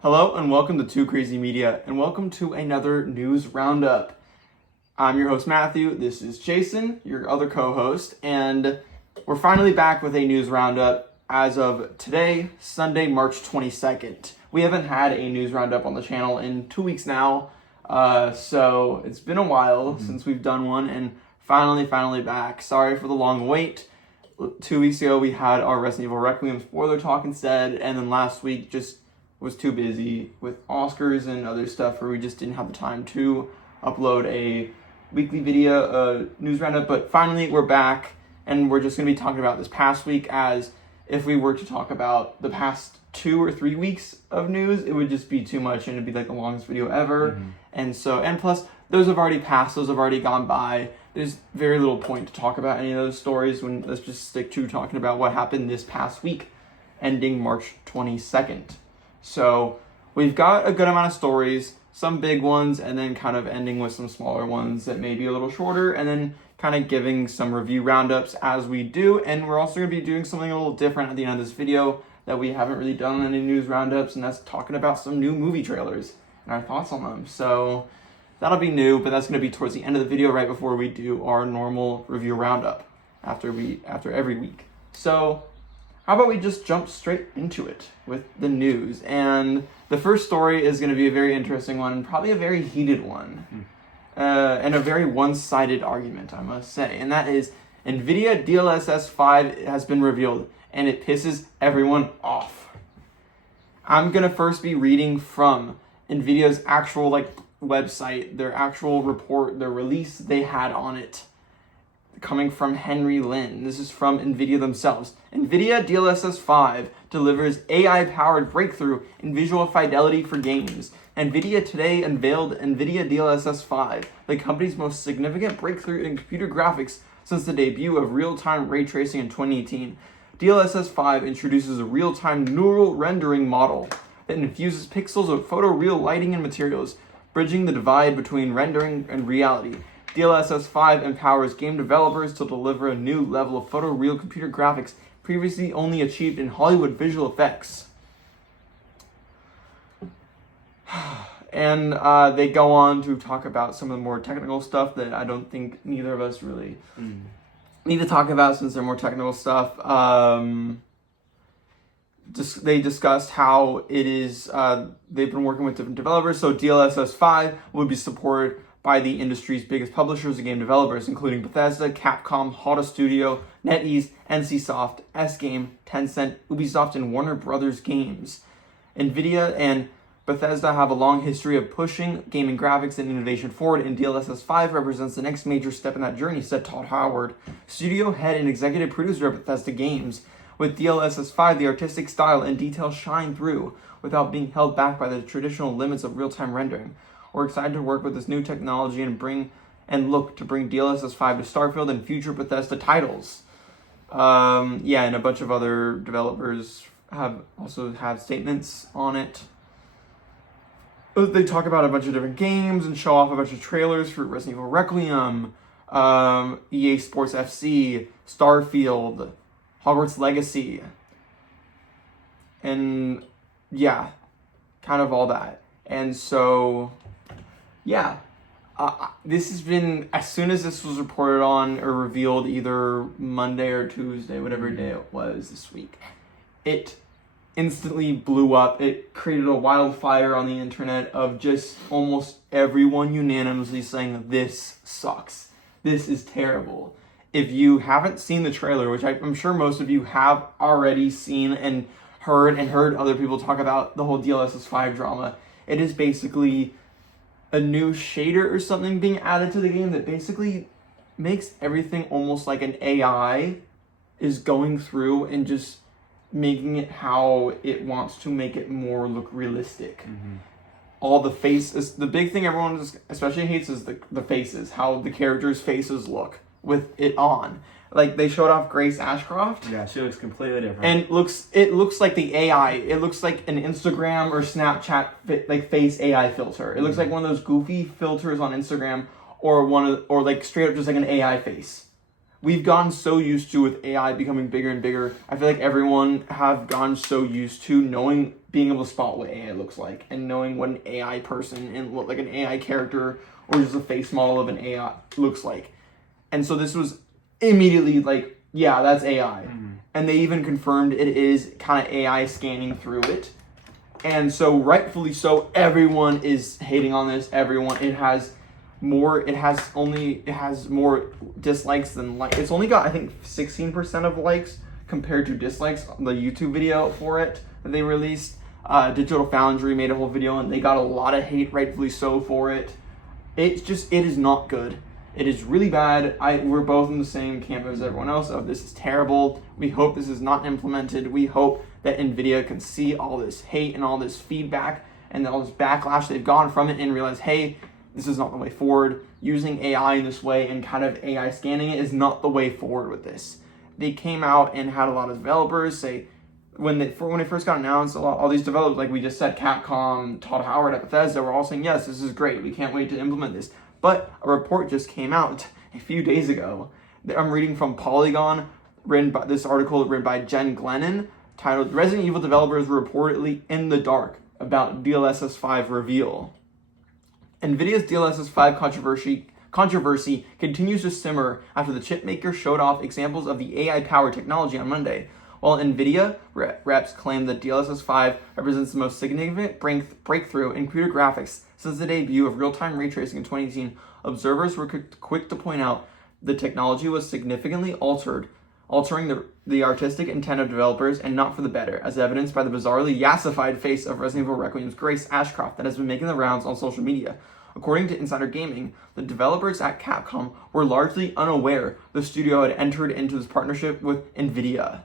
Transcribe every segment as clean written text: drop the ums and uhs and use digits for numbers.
Hello and welcome to 2CrazyMedia and welcome to another news roundup. I'm your host Matthew, this is Jason, your other co-host, and we're finally back with a news roundup as of today, Sunday, March 22nd. We haven't had a news roundup on the channel in 2 weeks now, so it's been a while since we've done one, and finally back. Sorry for the long wait. 2 weeks ago we had our Resident Evil Requiem spoiler talk instead, and then last week just was too busy with Oscars and other stuff where we just didn't have the time to upload a weekly video, news roundup. But finally we're back, and we're just going to be talking about this past week, as if we were to talk about the past 2 or 3 weeks of news, it would just be too much and it'd be like the longest video ever. And plus those have already passed, those have already gone by. There's very little point to talk about any of those stories when let's just stick to talking about what happened this past week ending March 22nd. So we've got a good amount of stories, some big ones, and then kind of ending with some smaller ones that may be a little shorter, and then kind of giving some review roundups as we do. And we're also going to be doing something a little different at the end of this video that we haven't really done in any news roundups, and that's talking about some new movie trailers and our thoughts on them. So that'll be new, but that's going to be towards the end of the video, right before we do our normal review roundup after every week. So how about we just jump straight into it with the news? And the first story is going to be a very interesting one, probably a very heated one, and a very one-sided argument, I must say. And that is NVIDIA DLSS 5 has been revealed, and it pisses everyone off. I'm going to first be reading from NVIDIA's actual website, their actual report, their release they had on it, coming from Henry Lin. This is from NVIDIA themselves. NVIDIA DLSS 5 delivers AI-powered breakthrough in visual fidelity for games. NVIDIA today unveiled NVIDIA DLSS 5, the company's most significant breakthrough in computer graphics since the debut of real-time ray tracing in 2018. DLSS 5 introduces a real-time neural rendering model that infuses pixels of photoreal lighting and materials, bridging the divide between rendering and reality. DLSS 5 empowers game developers to deliver a new level of photoreal computer graphics previously only achieved in Hollywood visual effects. And they go on to talk about some of the more technical stuff that I don't think neither of us really need to talk about, since they're more technical stuff. They discussed how it is, they've been working with different developers, so DLSS 5 would be supported by the industry's biggest publishers and game developers, including Bethesda, Capcom, Hotta Studio, NetEase, NCSoft, S-Game, Tencent, Ubisoft, and Warner Brothers Games. NVIDIA and Bethesda have a long history of pushing gaming graphics and innovation forward, and DLSS 5 represents the next major step in that journey, said Todd Howard, studio head and executive producer of Bethesda Games. With DLSS 5, the artistic style and detail shine through without being held back by the traditional limits of real-time rendering. We're excited to work with this new technology and look to bring DLSS 5 to Starfield and future Bethesda titles. And a bunch of other developers have also had statements on it. They talk about a bunch of different games and show off a bunch of trailers for Resident Evil Requiem, EA Sports FC, Starfield, Hogwarts Legacy, and kind of all that. And so this has been, as soon as this was reported on or revealed, either Monday or Tuesday, whatever day it was this week, it instantly blew up. It created a wildfire on the internet of just almost everyone unanimously saying, this sucks. This is terrible. If you haven't seen the trailer, which I'm sure most of you have already seen and heard other people talk about the whole DLSS 5 drama, it is basically a new shader or something being added to the game that basically makes everything almost like an AI is going through and just making it how it wants to make it more look realistic. All the faces, the big thing everyone especially hates is the faces, how the characters' faces look with it on. Like, they showed off Grace Ashcroft. Yeah, she looks completely different. And it looks like the AI. It looks like an Instagram or Snapchat face AI filter. It looks like one of those goofy filters on Instagram, or straight up just like an AI face. We've gotten so used to with AI becoming bigger and bigger. I feel like everyone have gotten so used to knowing being able to spot what AI looks like and knowing what an AI person and what like an AI character or just a face model of an AI looks like. And so this was immediately like, yeah, that's AI. And they even confirmed it is kind of AI scanning through it. And so rightfully so, everyone is hating on this. It has more dislikes than likes. It's only got, I think, 16% of likes compared to dislikes on the YouTube video for it that they released. Digital Foundry made a whole video and they got a lot of hate, rightfully so, for it. It is not good. It is really bad. We're both in the same camp as everyone else of this is terrible. We hope this is not implemented. We hope that NVIDIA can see all this hate and all this feedback and all this backlash they've gotten from it and realize, hey, this is not the way forward. Using AI in this way and kind of AI scanning it is not the way forward with this. They came out and had a lot of developers say, when it first got announced, all these developers, like we just said, Capcom, Todd Howard at Bethesda, were all saying, yes, this is great. We can't wait to implement this. But a report just came out a few days ago that I'm reading from Polygon, this article written by Jen Glennon, titled Resident Evil Developers Were Reportedly in the Dark About DLSS 5 Reveal. NVIDIA's DLSS 5 controversy continues to simmer after the chipmaker showed off examples of the AI-powered technology on Monday. While NVIDIA reps claim that DLSS 5 represents the most significant breakthrough in computer graphics since the debut of real-time ray tracing in 2018, observers were quick to point out the technology was significantly altering the artistic intent of developers and not for the better, as evidenced by the bizarrely yassified face of Resident Evil Requiem's Grace Ashcroft that has been making the rounds on social media. According to Insider Gaming, the developers at Capcom were largely unaware the studio had entered into this partnership with NVIDIA.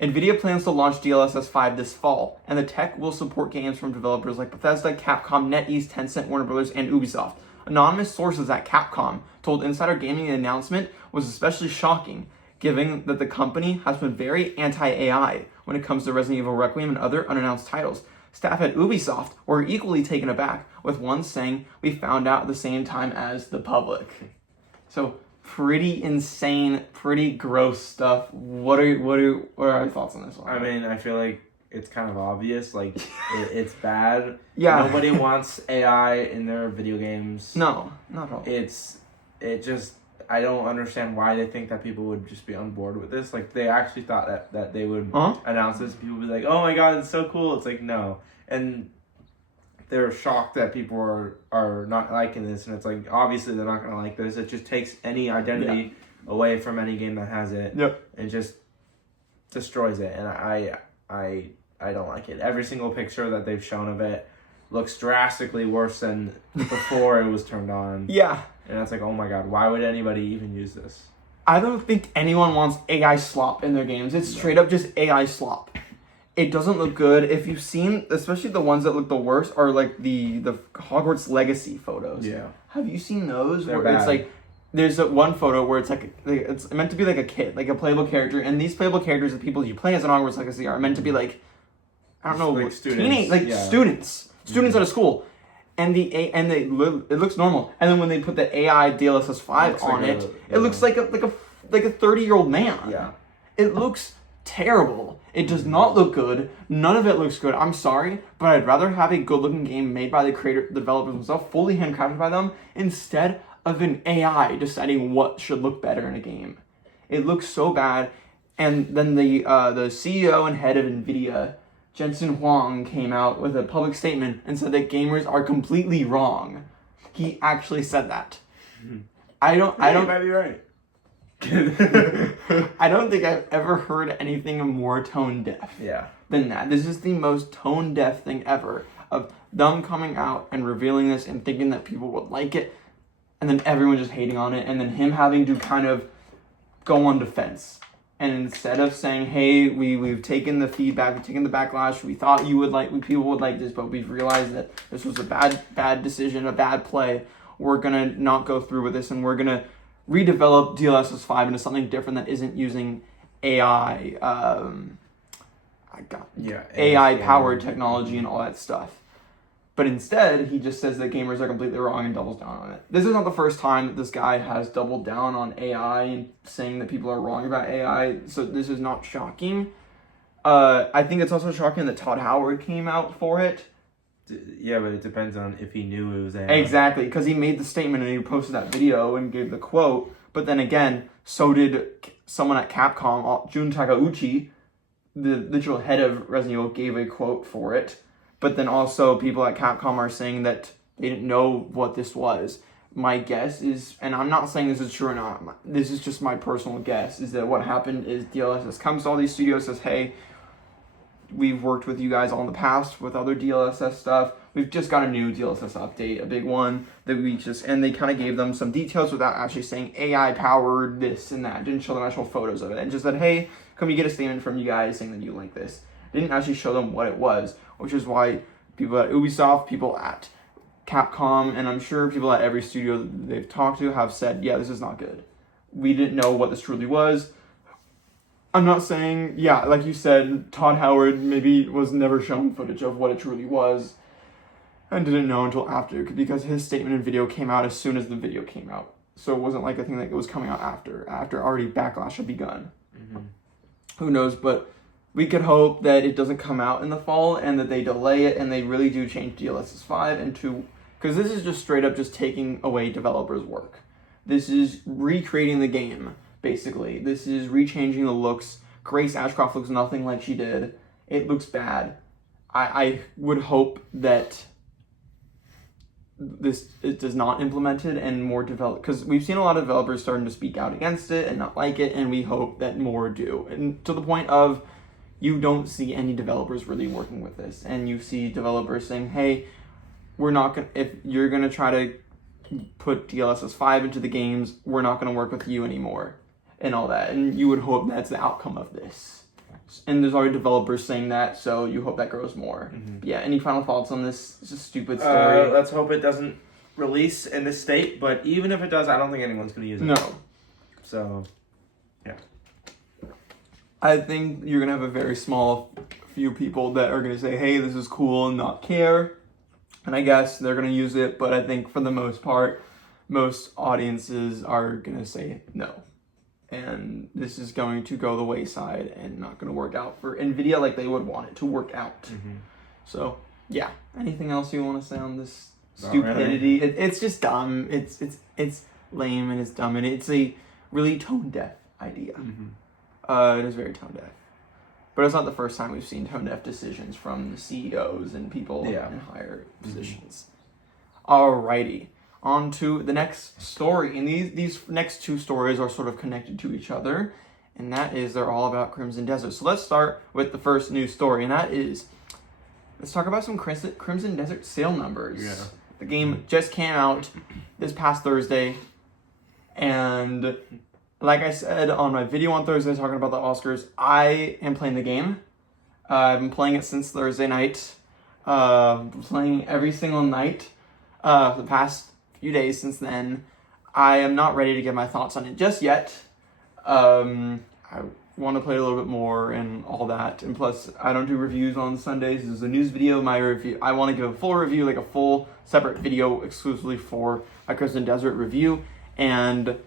NVIDIA plans to launch DLSS 5 this fall, and the tech will support games from developers like Bethesda, Capcom, NetEase, Tencent, Warner Bros., and Ubisoft. Anonymous sources at Capcom told Insider Gaming the announcement was especially shocking, given that the company has been very anti-AI when it comes to Resident Evil Requiem and other unannounced titles. Staff at Ubisoft were equally taken aback, with one saying, "We found out at the same time as the public." So, pretty insane, pretty gross stuff. What are your thoughts on this one? I mean, I feel like it's kind of obvious. Like, it's bad. Yeah. Nobody wants AI in their video games. No, not at all. I don't understand why they think that people would just be on board with this. Like, they actually thought that they would announce this. People would be like, oh my god, it's so cool. It's like, no. And they're shocked that people are not liking this. And it's like, obviously they're not going to like this. It just takes any identity away from any game that has it. Yep. And just destroys it. And I don't like it. Every single picture that they've shown of it looks drastically worse than before it was turned on. Yeah. And it's like, oh my god, why would anybody even use this? I don't think anyone wants AI slop in their games. It's straight up just AI slop. It doesn't look good. If you've seen, especially the ones that look the worst, are like the Hogwarts Legacy photos. Yeah. Have you seen those? They're where bad. It's like, there's one photo where it's like it's meant to be like a kid, like a playable character, and these playable characters, the people you play as in Hogwarts Legacy, are meant to be like, I don't know, like students. Students at a school. And it looks normal. And then when they put the AI DLSS 5 on it, it looks like a 30-year-old man. Yeah. It looks terrible. It does not look good. None of it looks good. I'm sorry, but I'd rather have a good-looking game made by the developers themselves, fully handcrafted by them, instead of an AI deciding what should look better in a game. It looks so bad. And then the CEO and head of NVIDIA, Jensen Huang, came out with a public statement and said that gamers are completely wrong. He actually said that. I don't. You might be right. I don't think I've ever heard anything more tone deaf than that. This is the most tone deaf thing ever, of them coming out and revealing this and thinking that people would like it, and then everyone just hating on it, and then him having to kind of go on defense. And instead of saying, hey, we've taken the feedback, we've taken the backlash, we thought people would like this, but we've realized that this was a bad decision, a bad play. We're gonna not go through with this, and we're gonna redevelop DLSS 5 into something different that isn't using AI, AI-powered technology and all that stuff. But instead, he just says that gamers are completely wrong and doubles down on it. This is not the first time that this guy has doubled down on AI and saying that people are wrong about AI, so this is not shocking. I think it's also shocking that Todd Howard came out for it. Yeah, but it depends on if he knew it was AI. Exactly, because he made the statement and he posted that video and gave the quote, but then again, so did someone at Capcom, Jun Takeuchi, the literal head of Resident Evil, gave a quote for it. But then also people at Capcom are saying that they didn't know what this was. My guess is, and I'm not saying this is true or not, this is just my personal guess, is that what happened is DLSS comes to all these studios, says, hey, we've worked with you guys all in the past with other DLSS stuff. We've just got a new DLSS update, a big one, and they kind of gave them some details without actually saying AI powered this and that. Didn't show them actual photos of it. And just said, hey, can we get a statement from you guys saying that you like this? Didn't actually show them what it was, which is why people at Ubisoft, people at Capcom, and I'm sure people at every studio that they've talked to have said, yeah, this is not good. We didn't know what this truly was. I'm not saying, yeah, like you said, Todd Howard maybe was never shown footage of what it truly was and didn't know until after, because his statement and video came out as soon as the video came out. So it wasn't like a thing that was coming out after already backlash had begun. Mm-hmm. Who knows, but we could hope that it doesn't come out in the fall and that they delay it and they really do change DLSS 5 into, because this is just straight up just taking away developers' work. This is recreating the game, basically. This is rechanging the looks. Grace Ashcroft looks nothing like she did. It looks bad. I would hope that it does not implement it and more develop, because we've seen a lot of developers starting to speak out against it and not like it, and we hope that more do. And to the point of, you don't see any developers really working with this, and you see developers saying, hey, we're not gonna, if you're gonna try to put DLSS 5 into the games, we're not gonna work with you anymore, and all that. And you would hope that's the outcome of this. And there's already developers saying that, so you hope that grows more. Mm-hmm. Yeah, any final thoughts on this? It's a stupid story. Let's hope it doesn't release in this state, but even if it does, I don't think anyone's gonna use it. No. So, yeah. I think you're going to have a very small few people that are going to say, hey, this is cool, and not care. And I guess they're going to use it, but I think for the most part, most audiences are going to say no. And this is going to go the wayside and not going to work out for NVIDIA like they would want it to work out. Mm-hmm. So, yeah. Anything else you want to say on this stupidity? Really. It's just dumb. It's lame and it's dumb, and it's a really tone-deaf idea. Mm-hmm. It is very tone deaf. But it's not the first time we've seen tone deaf decisions from the CEOs and people in higher positions. Alrighty. On to the next story. And these next two stories are sort of connected to each other. And that is, they're all about Crimson Desert. So let's start with the first news story. And that is, let's talk about some Crimson Desert sale numbers. Yeah. The game just came out this past Thursday. And like I said on my video on Thursday talking about the Oscars, I am playing the game. I've been playing it since Thursday night. Playing every single night for the past few days since then. I am not ready to give my thoughts on it just yet. I want to play it a little bit more and all that. And plus, I don't do reviews on Sundays. This is a news video. My review, I want to give a full review, like a full separate video exclusively for a Crimson Desert review. And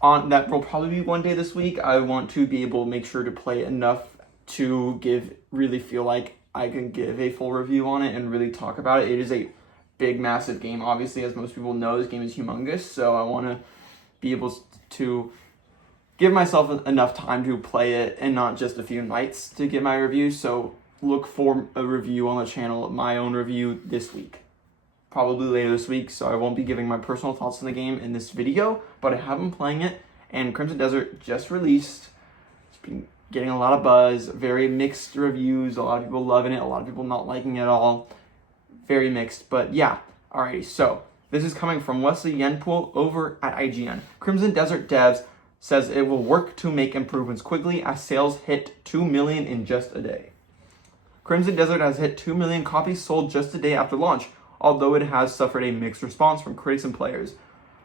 on that will probably be one day this week. I want to be able to make sure to play enough to really feel like I can give a full review on it and really talk about it. It is a big, massive game. Obviously, as most people know, this game is humongous. So I want to be able to give myself enough time to play it and not just a few nights to get my review. So look for a review on the channel, my own review this week. Probably later this week, so I won't be giving my personal thoughts on the game in this video, but I have been playing it, and Crimson Desert just released. It's been getting a lot of buzz, very mixed reviews, a lot of people loving it, a lot of people not liking it at all. Very mixed, but yeah. Alrighty, so this is coming from Wesley Yenpool over at IGN. Crimson Desert Devs says it will work to make improvements quickly as sales hit 2 million in just a day. Crimson Desert has hit 2 million copies sold just a day after launch, although it has suffered a mixed response from critics and players.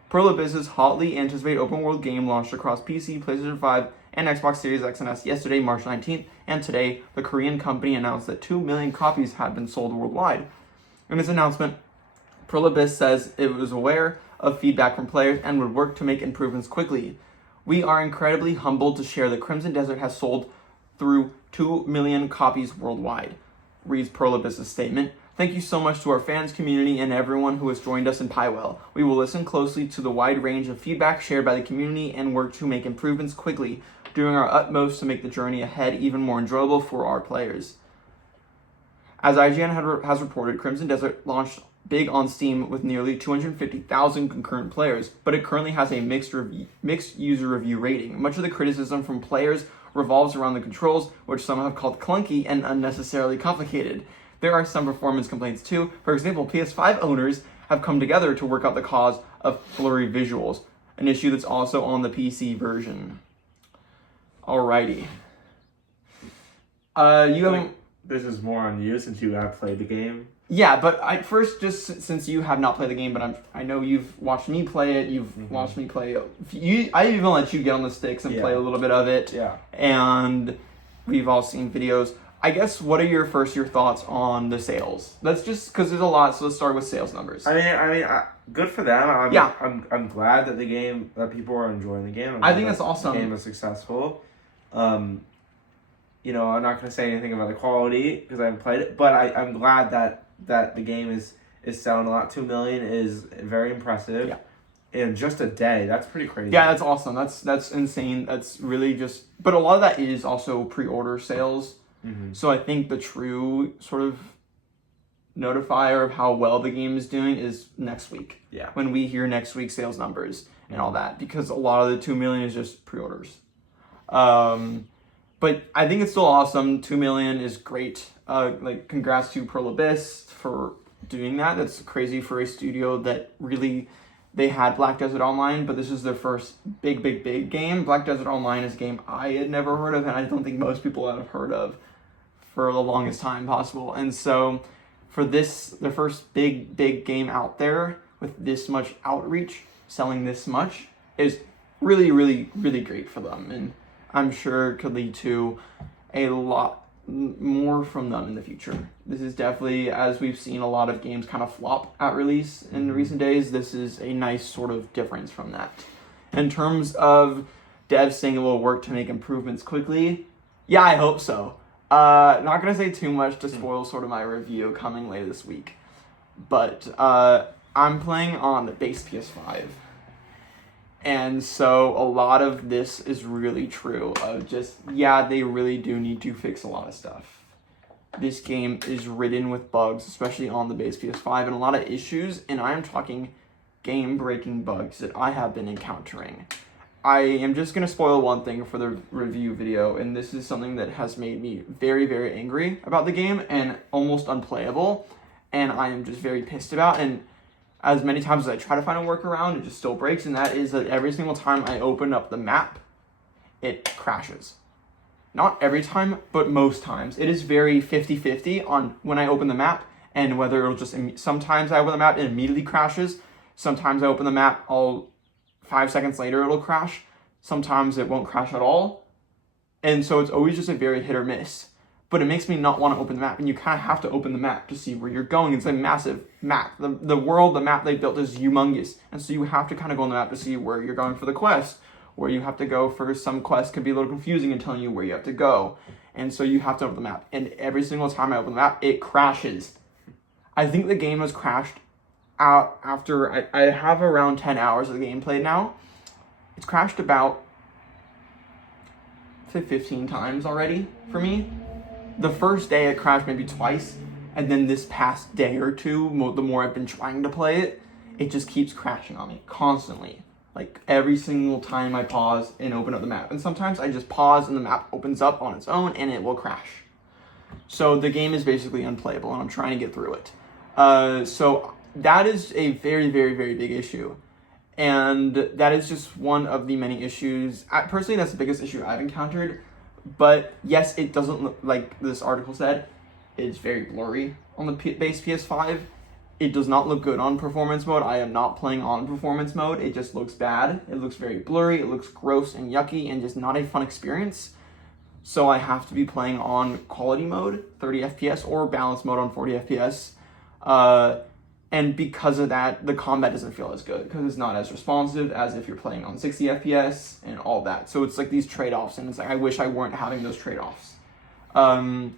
Perla Business hotly anticipated open world game launched across PC, PlayStation 5, and Xbox Series X and S yesterday, March 19th, and today, the Korean company announced that 2 million copies had been sold worldwide. In its announcement, Prolibis says it was aware of feedback from players and would work to make improvements quickly. We are incredibly humbled to share that Crimson Desert has sold through 2 million copies worldwide, reads Prolibis' statement. Thank you so much to our fans, community, and everyone who has joined us in Pywell. We will listen closely to the wide range of feedback shared by the community and work to make improvements quickly, doing our utmost to make the journey ahead even more enjoyable for our players. As IGN has reported, Crimson Desert launched big on Steam with nearly 250,000 concurrent players, but it currently has a mixed user review rating. Much of the criticism from players revolves around the controls, which some have called clunky and unnecessarily complicated. There are some performance complaints too. For example, PS5 owners have come together to work out the cause of blurry visuals, an issue that's also on the PC version. Alrighty. You haven't... This is more on you since you have played the game. Yeah, but since you have not played the game, but I know you've watched me play it, you've watched me play it. I even let you get on the sticks and play a little bit of it. Yeah. And we've all seen videos. I guess, what are your thoughts on the sales? Let's just, because there's a lot, so let's start with sales numbers. I mean, good for them. I'm glad that that people are enjoying the game. I think that's awesome. The game is successful. I'm not going to say anything about the quality because I haven't played it, but I'm glad that the game is selling a lot. 2 million is very impressive. Yeah. In just a day. That's pretty crazy. Yeah, that's awesome. That's insane. That's really just, but a lot of that is also pre-order sales. Mm-hmm. So I think the true sort of notifier of how well the game is doing is next week. Yeah. When we hear next week's sales numbers and all that, because a lot of the 2 million is just pre-orders. But I think it's still awesome. 2 million is great. Congrats to Prolibis for doing that. That's crazy for a studio that really, they had Black Desert Online, but this is their first big game. Black Desert Online is a game I had never heard of, and I don't think most people have heard of for the longest time possible. And so for this, the first big game out there with this much outreach, selling this much, is really, really, really great for them. And I'm sure could lead to a lot more from them in the future. This is definitely, as we've seen a lot of games kind of flop at release in recent days, this is a nice sort of difference from that. In terms of devs saying it will work to make improvements quickly, yeah, I hope so. Not going to say too much to spoil sort of my review coming later this week, but I'm playing on the base PS5. And so a lot of this is really true of just, yeah, they really do need to fix a lot of stuff. This game is ridden with bugs, especially on the base PS5, and a lot of issues, and I am talking game-breaking bugs that I have been encountering. I am just going to spoil one thing for the review video, and this is something that has made me very, very angry about the game and almost unplayable, and I am just very pissed about, and as many times as I try to find a workaround, it just still breaks, and that is that every single time I open up the map, it crashes. Not every time, but most times. It is very 50-50 on when I open the map, and whether it'll just, sometimes I open the map and it immediately crashes, sometimes I open the map, 5 seconds later it'll crash, sometimes it won't crash at all, and so it's always just a very hit or miss. But it makes me not want to open the map, and you kind of have to open the map to see where you're going. It's a massive map. The map they built is humongous, and so you have to kind of go on the map to see where you're going for the quest, where you have to go for some quests could be a little confusing in telling you where you have to go, and so you have to open the map. And every single time I open the map, it crashes. I think the game has crashed out after I have around 10 hours of the game played now. It's crashed about 15 times already for me. The first day it crashed maybe twice, and then this past day or two, the more I've been trying to play it, it just keeps crashing on me constantly. Like every single time I pause and open up the map. And sometimes I just pause and the map opens up on its own and it will crash. So the game is basically unplayable and I'm trying to get through it. So that is a very, very, very big issue. And that is just one of the many issues. Personally, that's the biggest issue I've encountered. But yes, it doesn't look like this article said. It's very blurry on the base PS5. It does not look good on performance mode. I am not playing on performance mode. It just looks bad. It looks very blurry. It looks gross and yucky and just not a fun experience. So I have to be playing on quality mode, 30 FPS, or balance mode on 40 FPS. And because of that, the combat doesn't feel as good because it's not as responsive as if you're playing on 60 FPS and all that. So it's like these trade-offs, and it's like I wish I weren't having those trade-offs.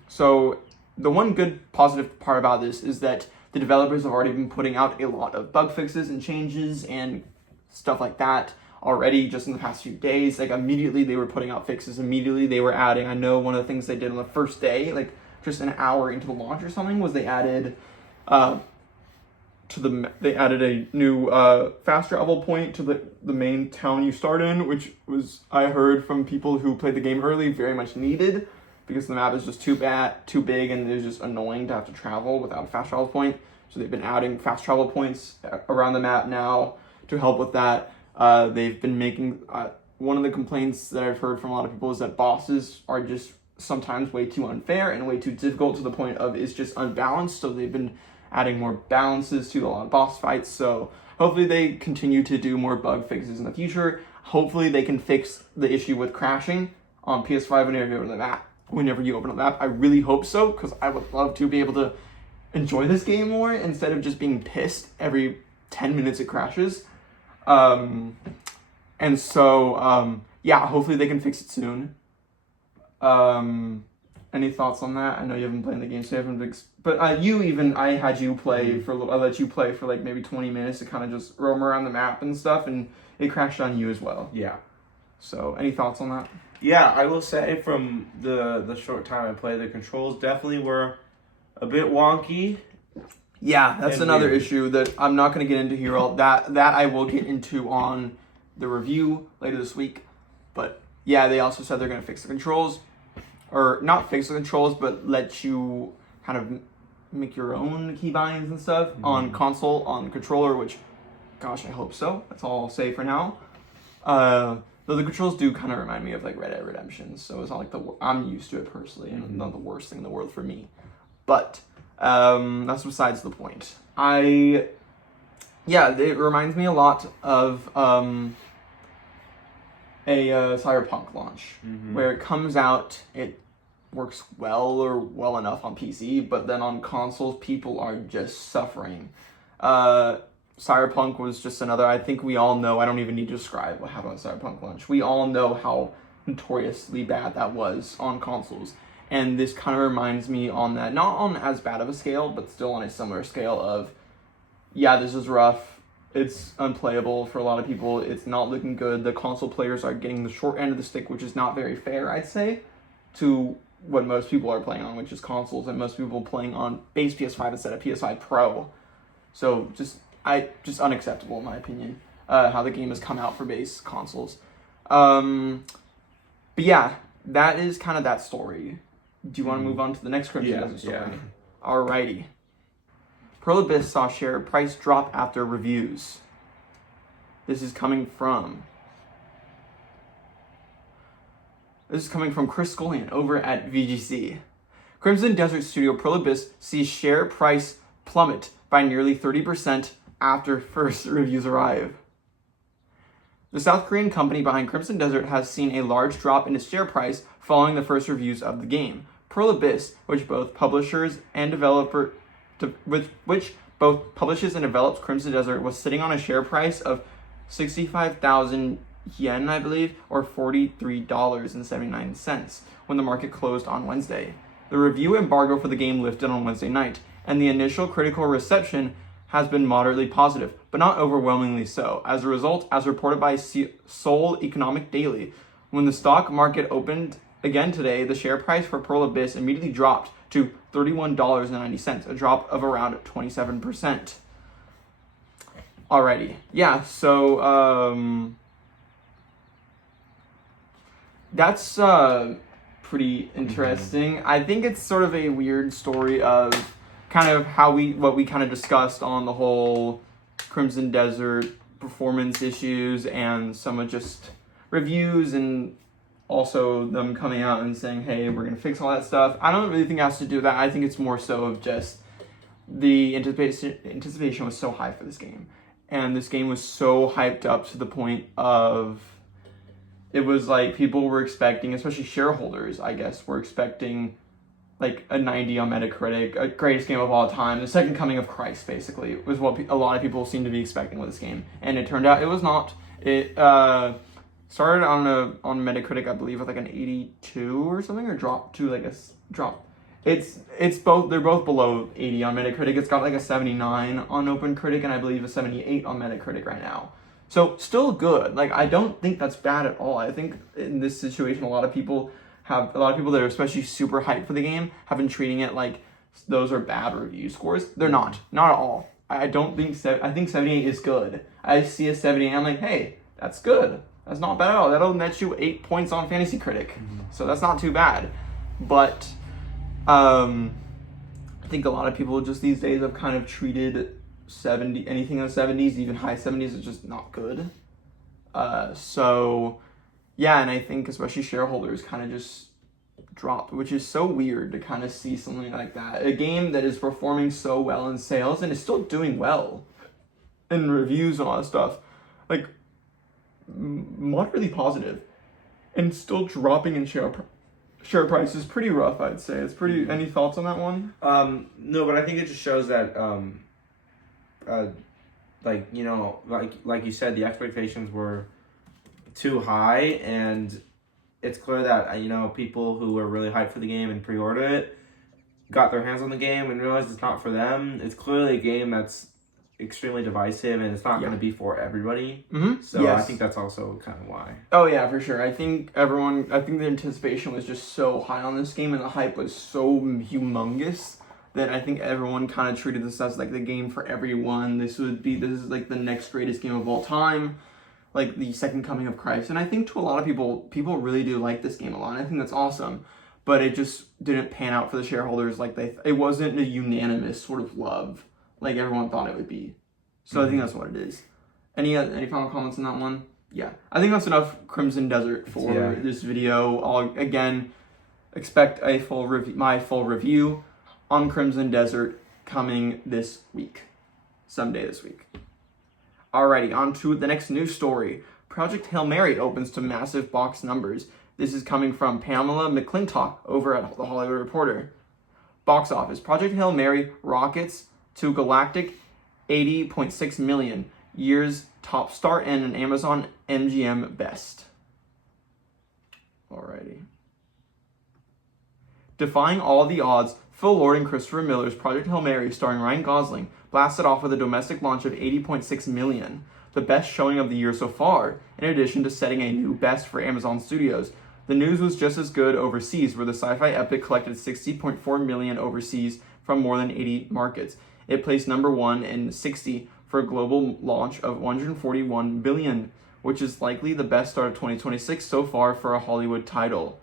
So the one good positive part about this is that the developers have already been putting out a lot of bug fixes and changes and stuff like that already just in the past few days. Like immediately they were putting out fixes, immediately they were adding, I know one of the things they did on the first day, like just an hour into the launch or something, was they added they added a new fast travel point to the main town you start in, which was, I heard from people who played the game early, very much needed because the map is just too big, and it's just annoying to have to travel without a fast travel point. So they've been adding fast travel points around the map now to help with that. They've been making one of the complaints that I've heard from a lot of people is that bosses are just sometimes way too unfair and way too difficult to the point of it's just unbalanced. So they've been adding more balances to a lot of boss fights. So hopefully they continue to do more bug fixes in the future. Hopefully they can fix the issue with crashing on PS5 whenever you open the map. I really hope so, because I would love to be able to enjoy this game more instead of just being pissed every 10 minutes it crashes. And so, yeah, hopefully they can fix it soon. Any thoughts on that? I know you haven't played the game, so you haven't. But I had you play for a little. I let you play for like maybe 20 minutes to kind of just roam around the map and stuff, and it crashed on you as well. Yeah. So, any thoughts on that? Yeah, I will say from the short time I played, the controls definitely were a bit wonky. Yeah, that's another issue that I'm not going to get into here. That I will get into on the review later this week. But yeah, they also said they're going to fix the controls. Or not fix the controls, but let you kind of make your own keybinds and stuff on console, on controller, which, gosh, I hope so. That's all I'll say for now. Though the controls do kind of remind me of like Red Dead Redemption, so it's not like I'm used to it personally, and not the worst thing in the world for me. But that's besides the point. It reminds me a lot of a Cyberpunk launch, where it comes out, it works well enough on PC, but then on consoles, people are just suffering. Cyberpunk was just another, I think we all know, I don't even need to describe what happened on Cyberpunk launch. We all know how notoriously bad that was on consoles. And this kind of reminds me on that, not on as bad of a scale, but still on a similar scale of, yeah, this is rough. It's unplayable for a lot of people. It's not looking good. The console players are getting the short end of the stick, which is not very fair, I'd say, to what most people are playing on, which is consoles, and most people playing on base PS5 instead of PS5 Pro. So just unacceptable in my opinion, how the game has come out for base consoles. But yeah, that is kind of that story. Do you want to move on to the next Crimson Desert story? Yeah. Alrighty. Pearl Abyss saw share price drop after reviews. This is coming from Chris Scullion over at VGC. Crimson Desert studio Pearl Abyss sees share price plummet by nearly 30% after first reviews arrive. The South Korean company behind Crimson Desert has seen a large drop in its share price following the first reviews of the game. Pearl Abyss, which both publishes and develops Crimson Desert, was sitting on a share price of 65,000 yen, I believe, or $43.79 when the market closed on Wednesday. The review embargo for the game lifted on Wednesday night, and the initial critical reception has been moderately positive, but not overwhelmingly so. As a result, as reported by Seoul Economic Daily, when the stock market opened again today, the share price for Pearl Abyss immediately dropped to $31.90, a drop of around 27%. Alrighty. Yeah, so, that's pretty interesting. I think it's sort of a weird story of kind of what we kind of discussed on the whole Crimson Desert performance issues and some of just reviews, and also them coming out and saying, hey, we're going to fix all that stuff. I don't really think it has to do with that. I think it's more so of just the anticipation was so high for this game. And this game was so hyped up to the point of, it was like people were expecting, especially shareholders, I guess, were expecting like a 90 on Metacritic, a greatest game of all time, the second coming of Christ, basically, was what a lot of people seem to be expecting with this game. And it turned out it was not. It started on Metacritic, I believe, with like an 82 or something, or dropped to like a drop. It's both, they're both below 80 on Metacritic. It's got like a 79 on OpenCritic, and I believe a 78 on Metacritic right now. So still good. Like, I don't think that's bad at all. I think in this situation, a lot of people that are especially super hyped for the game have been treating it like those are bad review scores. They're not at all. I don't think I think 78 is good. I see a 78, I'm like, hey, that's good. That's not bad at all. That'll net you 8 points on Fantasy Critic. So that's not too bad. But I think a lot of people just these days have kind of treated anything in the 70s, even high 70s, is just not good. So yeah, and I think especially shareholders kind of just dropped, which is so weird to kind of see something like that. A game that is performing so well in sales and is still doing well in reviews and all that stuff, like moderately positive, and still dropping in share price is pretty rough, I'd say. It's pretty. Any thoughts on that one? No, but I think it just shows that like, you know, like you said, the expectations were too high, and it's clear that, you know, people who were really hyped for the game and pre-ordered it got their hands on the game and realized it's not for them. It's clearly a game that's extremely divisive, and it's not going to be for everybody. So yes. I think that's also kind of why. Oh yeah, for sure. I think the anticipation was just so high on this game, and the hype was so humongous that I think everyone kind of treated this as like the game for everyone. This is like the next greatest game of all time, like the second coming of Christ. And I think to a lot of people really do like this game a lot, and I think that's awesome. But it just didn't pan out for the shareholders. Like it wasn't a unanimous sort of love like everyone thought it would be. So I think that's what it is. Any final comments on that one? Yeah, I think that's enough Crimson Desert for this video. I'll again expect a my full review on Crimson Desert coming this week, someday this week. Alrighty, on to the next news story. Project Hail Mary opens to massive box numbers. This is coming from Pamela McClintock over at The Hollywood Reporter. Box office. Project Hail Mary rockets to galactic 80.6 million. Year's top start and an Amazon MGM best. Alrighty. Defying all the odds, Phil Lord and Christopher Miller's Project Hail Mary, starring Ryan Gosling, blasted off with a domestic launch of 80.6 million, the best showing of the year so far, in addition to setting a new best for Amazon Studios. The news was just as good overseas, where the sci-fi epic collected 60.4 million overseas from more than 80 markets. It placed number 1 in 60 for a global launch of 141 billion, which is likely the best start of 2026 so far for a Hollywood title.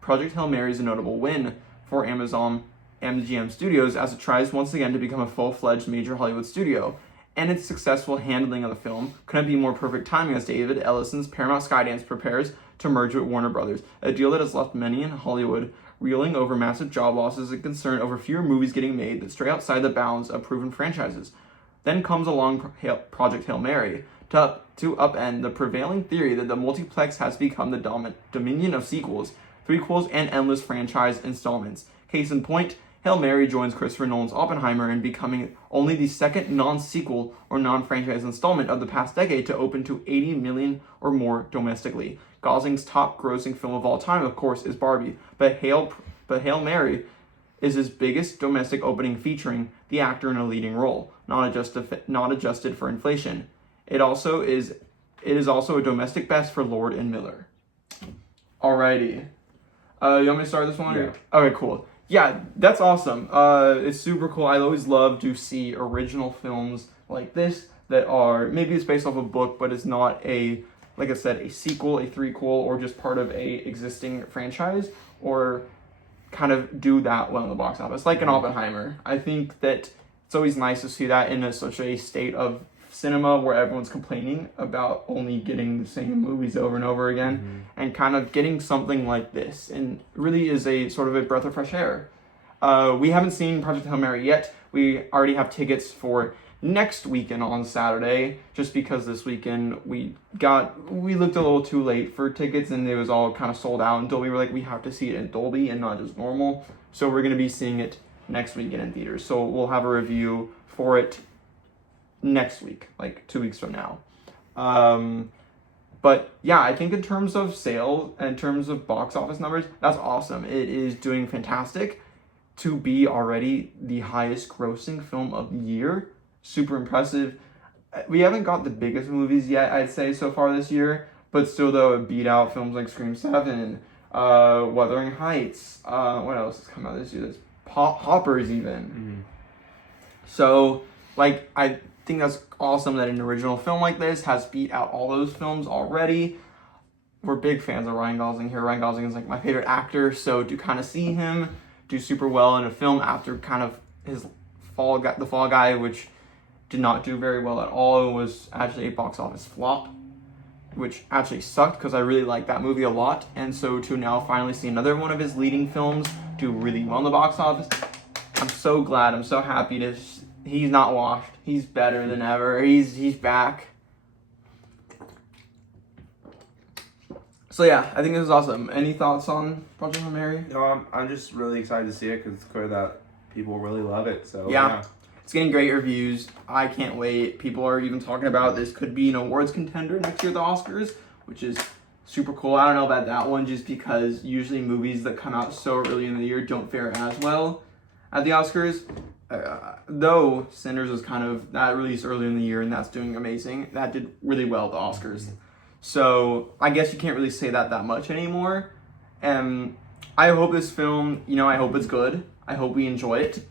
Project Hail Mary is a notable win for Amazon MGM Studios as it tries once again to become a full-fledged major Hollywood studio, and its successful handling of the film couldn't be more perfect timing as David Ellison's Paramount Skydance prepares to merge with Warner Brothers, a deal that has left many in Hollywood reeling over massive job losses and concern over fewer movies getting made that stray outside the bounds of proven franchises. Then comes along Project Hail Mary to upend the prevailing theory that the multiplex has become the dominion of sequels, prequels, and endless franchise installments. Case in point, Hail Mary joins Christopher Nolan's Oppenheimer in becoming only the second non-sequel or non-franchise installment of the past decade to open to 80 million or more domestically. Gosling's top-grossing film of all time, of course, is Barbie, but Hail Mary is his biggest domestic opening featuring the actor in a leading role, not adjusted for inflation. It is also a domestic best for Lord and Miller. Alrighty. You want me to start this one? Yeah. Okay, cool. Yeah, that's awesome. It's super cool. I always love to see original films like this that are, maybe it's based off a book, but it's not like I said, a sequel, a threequel, or just part of a existing franchise, or kind of do that well in the box office, like an Oppenheimer. I think that it's always nice to see that in such a state of cinema where everyone's complaining about only getting the same movies over and over again, and kind of getting something like this, and really is a sort of a breath of fresh air. We haven't seen Project Hail Mary yet. We already have tickets for next weekend on Saturday, just because this weekend we looked a little too late for tickets and it was all kind of sold out until we were like, we have to see it in Dolby and not just normal. So we're going to be seeing it next weekend in theaters. So we'll have a review for it next week, like 2 weeks from now. But yeah, I think in terms of sales, in terms of box office numbers, that's awesome. It is doing fantastic to be already the highest grossing film of the year. Super impressive. We haven't got the biggest movies yet, I'd say, so far this year, but still though, it beat out films like Scream 7, Wuthering Heights, what else has come out this year? There's Hoppers even. So, like, I think that's awesome that an original film like this has beat out all those films already. We're big fans of Ryan Gosling here. Ryan Gosling is like my favorite actor, so to kind of see him do super well in a film after kind of his The Fall Guy, which did not do very well at all. It was actually a box office flop, which actually sucked because I really liked that movie a lot. And so to now finally see another one of his leading films do really well in the box office, I'm so glad. I'm so happy to. He's not washed. He's better than ever. He's back. So yeah, I think this is awesome. Any thoughts on Project Hail Mary? No, I'm just really excited to see it because it's clear that people really love it. So yeah. It's getting great reviews. I can't wait. People are even talking about this could be an awards contender next year at the Oscars, which is super cool. I don't know about that one just because usually movies that come out so early in the year don't fare as well at the Oscars. Though Sinners was that released earlier in the year and that's doing amazing. That did really well at the Oscars. So I guess you can't really say that much anymore. And I hope this film, I hope it's good. I hope we enjoy it.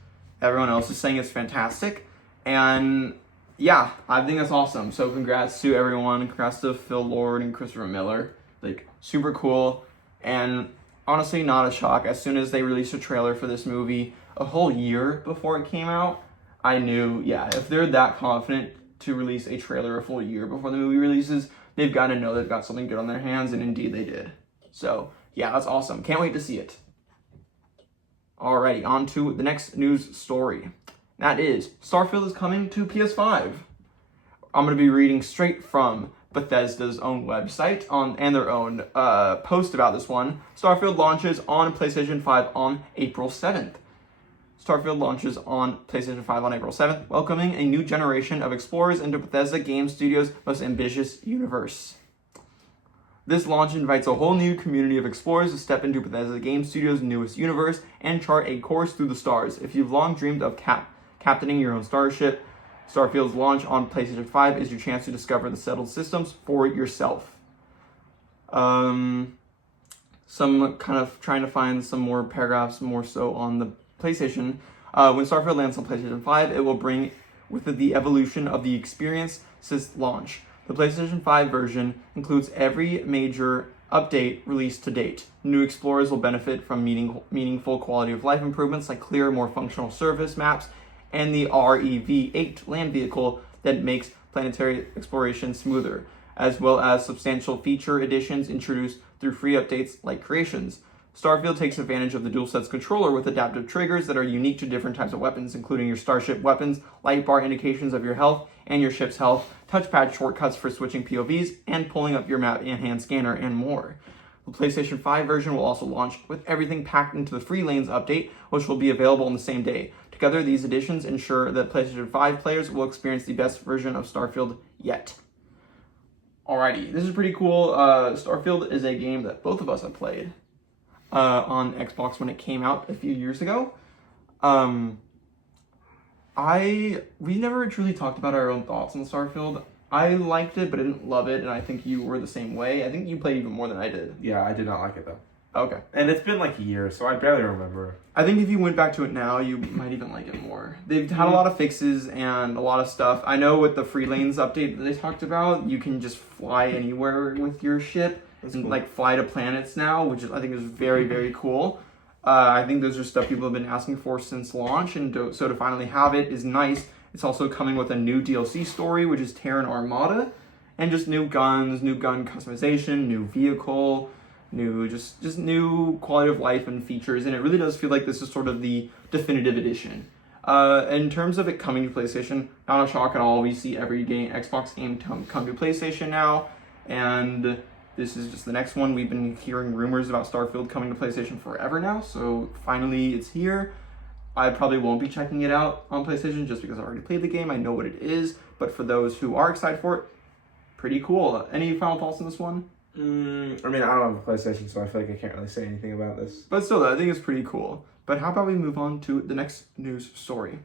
Everyone else is saying it's fantastic. And yeah, I think that's awesome. So congrats to everyone. Congrats to Phil Lord and Christopher Miller. Like, super cool. And honestly, not a shock. As soon as they released a trailer for this movie a whole year before it came out, I knew, if they're that confident to release a trailer a full year before the movie releases, they've got to know they've got something good on their hands, and indeed they did. So, yeah, that's awesome. Can't wait to see it. Alrighty, on to the next news story. That is, Starfield is coming to PS5. I'm going to be reading straight from Bethesda's own website and their own post about this one. Starfield launches on PlayStation 5 on April 7th. Starfield launches on PlayStation 5 on April 7th, welcoming a new generation of explorers into Bethesda Game Studios' most ambitious universe. This launch invites a whole new community of explorers to step into Bethesda Game Studios' newest universe and chart a course through the stars. If you've long dreamed of captaining your own starship, Starfield's launch on PlayStation 5 is your chance to discover the settled systems for yourself. Some kind of trying to find some more paragraphs more so on the PlayStation. When Starfield lands on PlayStation 5, it will bring with it the evolution of the experience since launch. The PlayStation 5 version includes every major update released to date. New explorers will benefit from meaningful quality of life improvements like clearer, more functional surface maps and the REV-8 land vehicle that makes planetary exploration smoother, as well as substantial feature additions introduced through free updates like creations. Starfield takes advantage of the DualSense controller with adaptive triggers that are unique to different types of weapons, including your starship weapons, light bar indications of your health and your ship's health, touchpad shortcuts for switching POVs, and pulling up your map and hand scanner, and more. The PlayStation 5 version will also launch with everything packed into the Free Lanes update, which will be available on the same day. Together, these additions ensure that PlayStation 5 players will experience the best version of Starfield yet. Alrighty, this is pretty cool. Starfield is a game that both of us have played on Xbox when it came out a few years ago. We never truly talked about our own thoughts on Starfield. I liked it, but I didn't love it, and I think you were the same way. I think you played even more than I did. Yeah, I did not like it, though. Okay. And it's been like a year, so I barely remember. I think if you went back to it now, you might even like it more. They've had a lot of fixes and a lot of stuff. I know with the Free Lanes update that they talked about, you can just fly anywhere with your ship. That's and cool. Like fly to planets now, which I think is very, very cool. I think those are stuff people have been asking for since launch, and so to finally have it is nice. It's also coming with a new DLC story, which is Terran Armada, and just new guns, new gun customization, new vehicle, new just new quality of life and features. And it really does feel like this is sort of the definitive edition In terms of it coming to PlayStation, not a shock at all. We see every Xbox game come to PlayStation now, and this is just the next one. We've been hearing rumors about Starfield coming to PlayStation forever now, so finally it's here. I probably won't be checking it out on PlayStation just because I already played the game. I know what it is, but for those who are excited for it, pretty cool. Any final thoughts on this one? I mean, I don't have a PlayStation, so I feel like I can't really say anything about this. But still, I think it's pretty cool. But how about we move on to the next news story?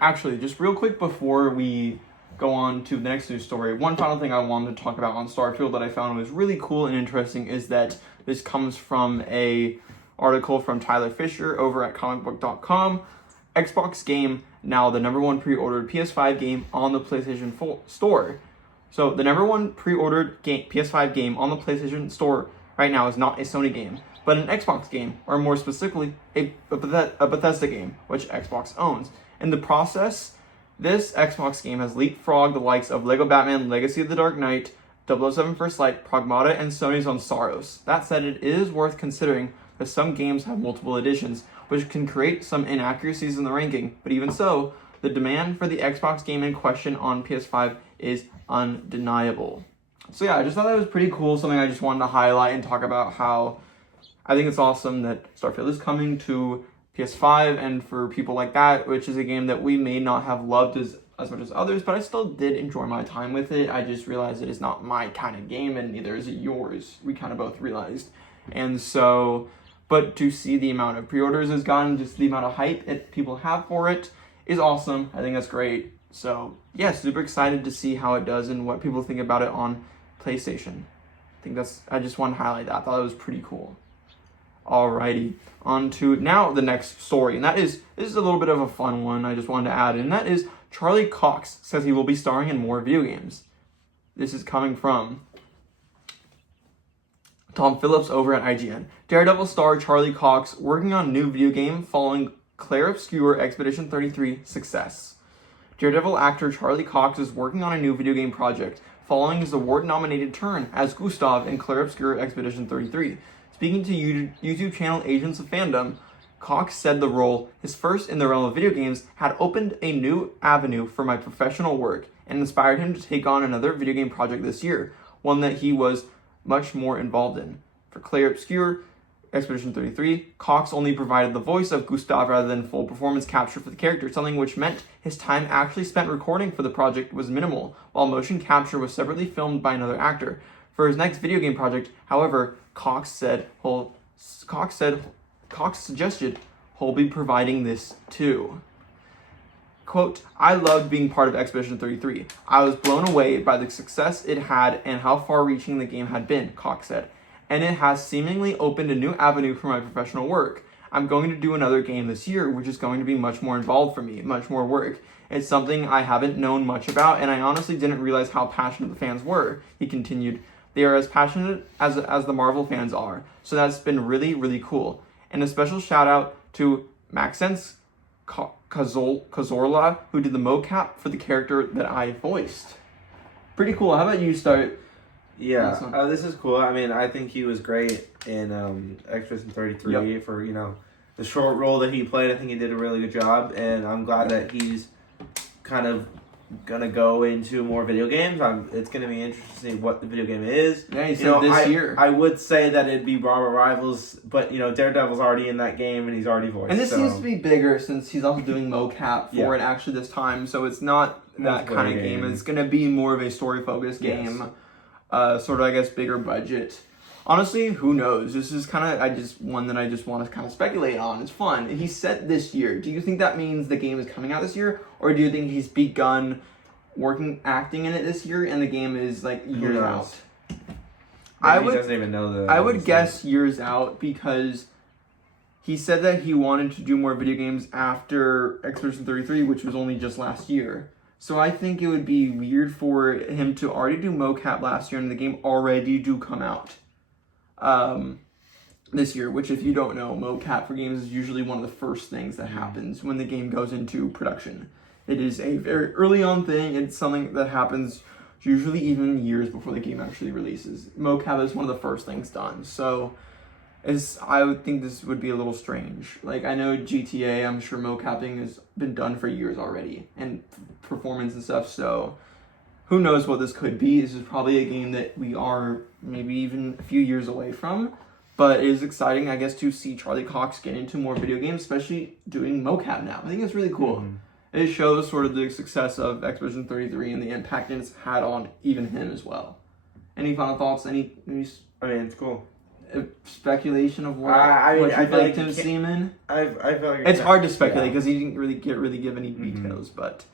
Actually, just real quick before we go on to the next news story, one final thing I wanted to talk about on Starfield that I found was really cool and interesting is that this comes from a article from Tyler Fisher over at comicbook.com. Xbox game now the number one pre-ordered PS5 game on the PlayStation Store. So the number one pre-ordered PS5 game on the PlayStation Store right now is not a Sony game, but an Xbox game, or more specifically, a Bethesda game, which Xbox owns. In the process, this Xbox game has leapfrogged the likes of Lego Batman Legacy of the Dark Knight, 007 First Light, Pragmata, and Sony's on Saros. That said, it is worth considering that some games have multiple editions, which can create some inaccuracies in the ranking, but even so, the demand for the Xbox game in question on PS5 is undeniable. So yeah, I just thought that was pretty cool, something I just wanted to highlight and talk about how I think it's awesome that Starfield is coming to PS5 and for people like that, which is a game that we may not have loved as much as others, but I still did enjoy my time with it. I just realized it is not my kind of game and neither is it yours. We kind of both realized. And so, but to see the amount of pre-orders has gotten, just the amount of hype that people have for it is awesome. I think that's great. So yeah, super excited to see how it does and what people think about it on PlayStation. I just want to highlight that. I thought it was pretty cool. Alrighty, on to now the next story, and this is a little bit of a fun one I just wanted to add, and that is Charlie Cox says he will be starring in more video games. This is coming from Tom Phillips over at IGN. Daredevil star Charlie Cox working on a new video game following Claire Obscure Expedition 33 success. Daredevil actor Charlie Cox is working on a new video game project following his award-nominated turn as Gustav in Claire Obscure Expedition 33. Speaking to YouTube channel Agents of Fandom, Cox said the role, his first in the realm of video games, had opened a new avenue for my professional work and inspired him to take on another video game project this year, one that he was much more involved in. For Claire Obscure Expedition 33, Cox only provided the voice of Gustav rather than full performance capture for the character, something which meant his time actually spent recording for the project was minimal, while motion capture was separately filmed by another actor. For his next video game project, however, Cox suggested he'll be providing this too. Quote, I loved being part of Expedition 33. I was blown away by the success it had and how far-reaching the game had been, Cox said. And it has seemingly opened a new avenue for my professional work. I'm going to do another game this year, which is going to be much more involved for me, much more work. It's something I haven't known much about, and I honestly didn't realize how passionate the fans were, he continued. They are as passionate as the Marvel fans are, so that's been really, really cool. And a special shout out to Maxence Cazorla, who did the mocap for the character that I voiced. Pretty cool. How about you start? Yeah, this is cool. I mean, I think he was great in Expedition 33 for, the short role that he played. I think he did a really good job, and I'm glad that he's kind of gonna go into more video games. It's gonna be interesting to see what the video game is. Yeah, he said this year. I would say that it'd be Marvel Rivals, but Daredevil's already in that game and he's already voiced. And this seems to be bigger since he's also doing mocap for it actually this time. So it's not that kind of game. It's gonna be more of a story focused game. Sort of, I guess, bigger budget. Honestly, who knows? This is kind of one that I just want to kind of speculate on. It's fun. He said this year. Do you think that means the game is coming out this year, or do you think he's begun acting in it this year, and the game is like years out? He doesn't even know I would guess years out because he said that he wanted to do more video games after Expedition 33, which was only just last year. So I think it would be weird for him to already do mocap last year and the game already do come out this year, which if you don't know, mocap for games is usually one of the first things that happens when the game goes into production. It is a very early on thing. It's something that happens usually even years before the game actually releases. Mocap is one of the first things done. So I would think this would be a little strange. Like, I know GTA, I'm sure mocapping has been done for years already, and performance and stuff, so who knows what this could be. This is probably a game that we are maybe even a few years away from, but it is exciting, I guess, to see Charlie Cox get into more video games, especially doing mocap now. I think it's really cool. It shows sort of the success of Expedition 33 and the impact it's had on even him as well. Any final thoughts? Any I mean, it's cool. Speculation of what I feel like him seeing in? I feel like it's hard to speculate because he didn't really give any details, but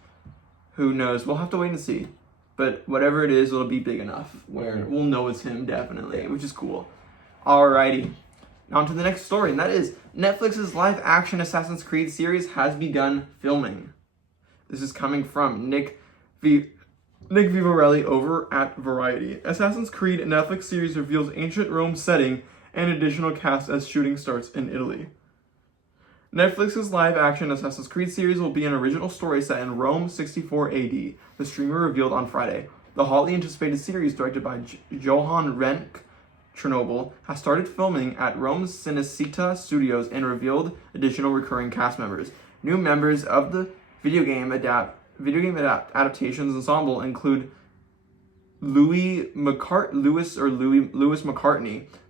who knows? We'll have to wait and see. But whatever it is, it'll be big enough where we'll know it's him definitely, which is cool. Alrighty. On to the next story, and that is Netflix's live-action Assassin's Creed series has begun filming. This is coming from Nick Vivarelli over at Variety. Assassin's Creed Netflix series reveals ancient Rome setting and additional cast as shooting starts in Italy. Netflix's live-action Assassin's Creed series will be an original story set in Rome 64 AD, the streamer revealed on Friday. The hotly anticipated series, directed by Johan Renck Chernobyl, has started filming at Rome's Cinecittà Studios and revealed additional recurring cast members. New members of the video game adaptations ensemble include Lewis McCartney,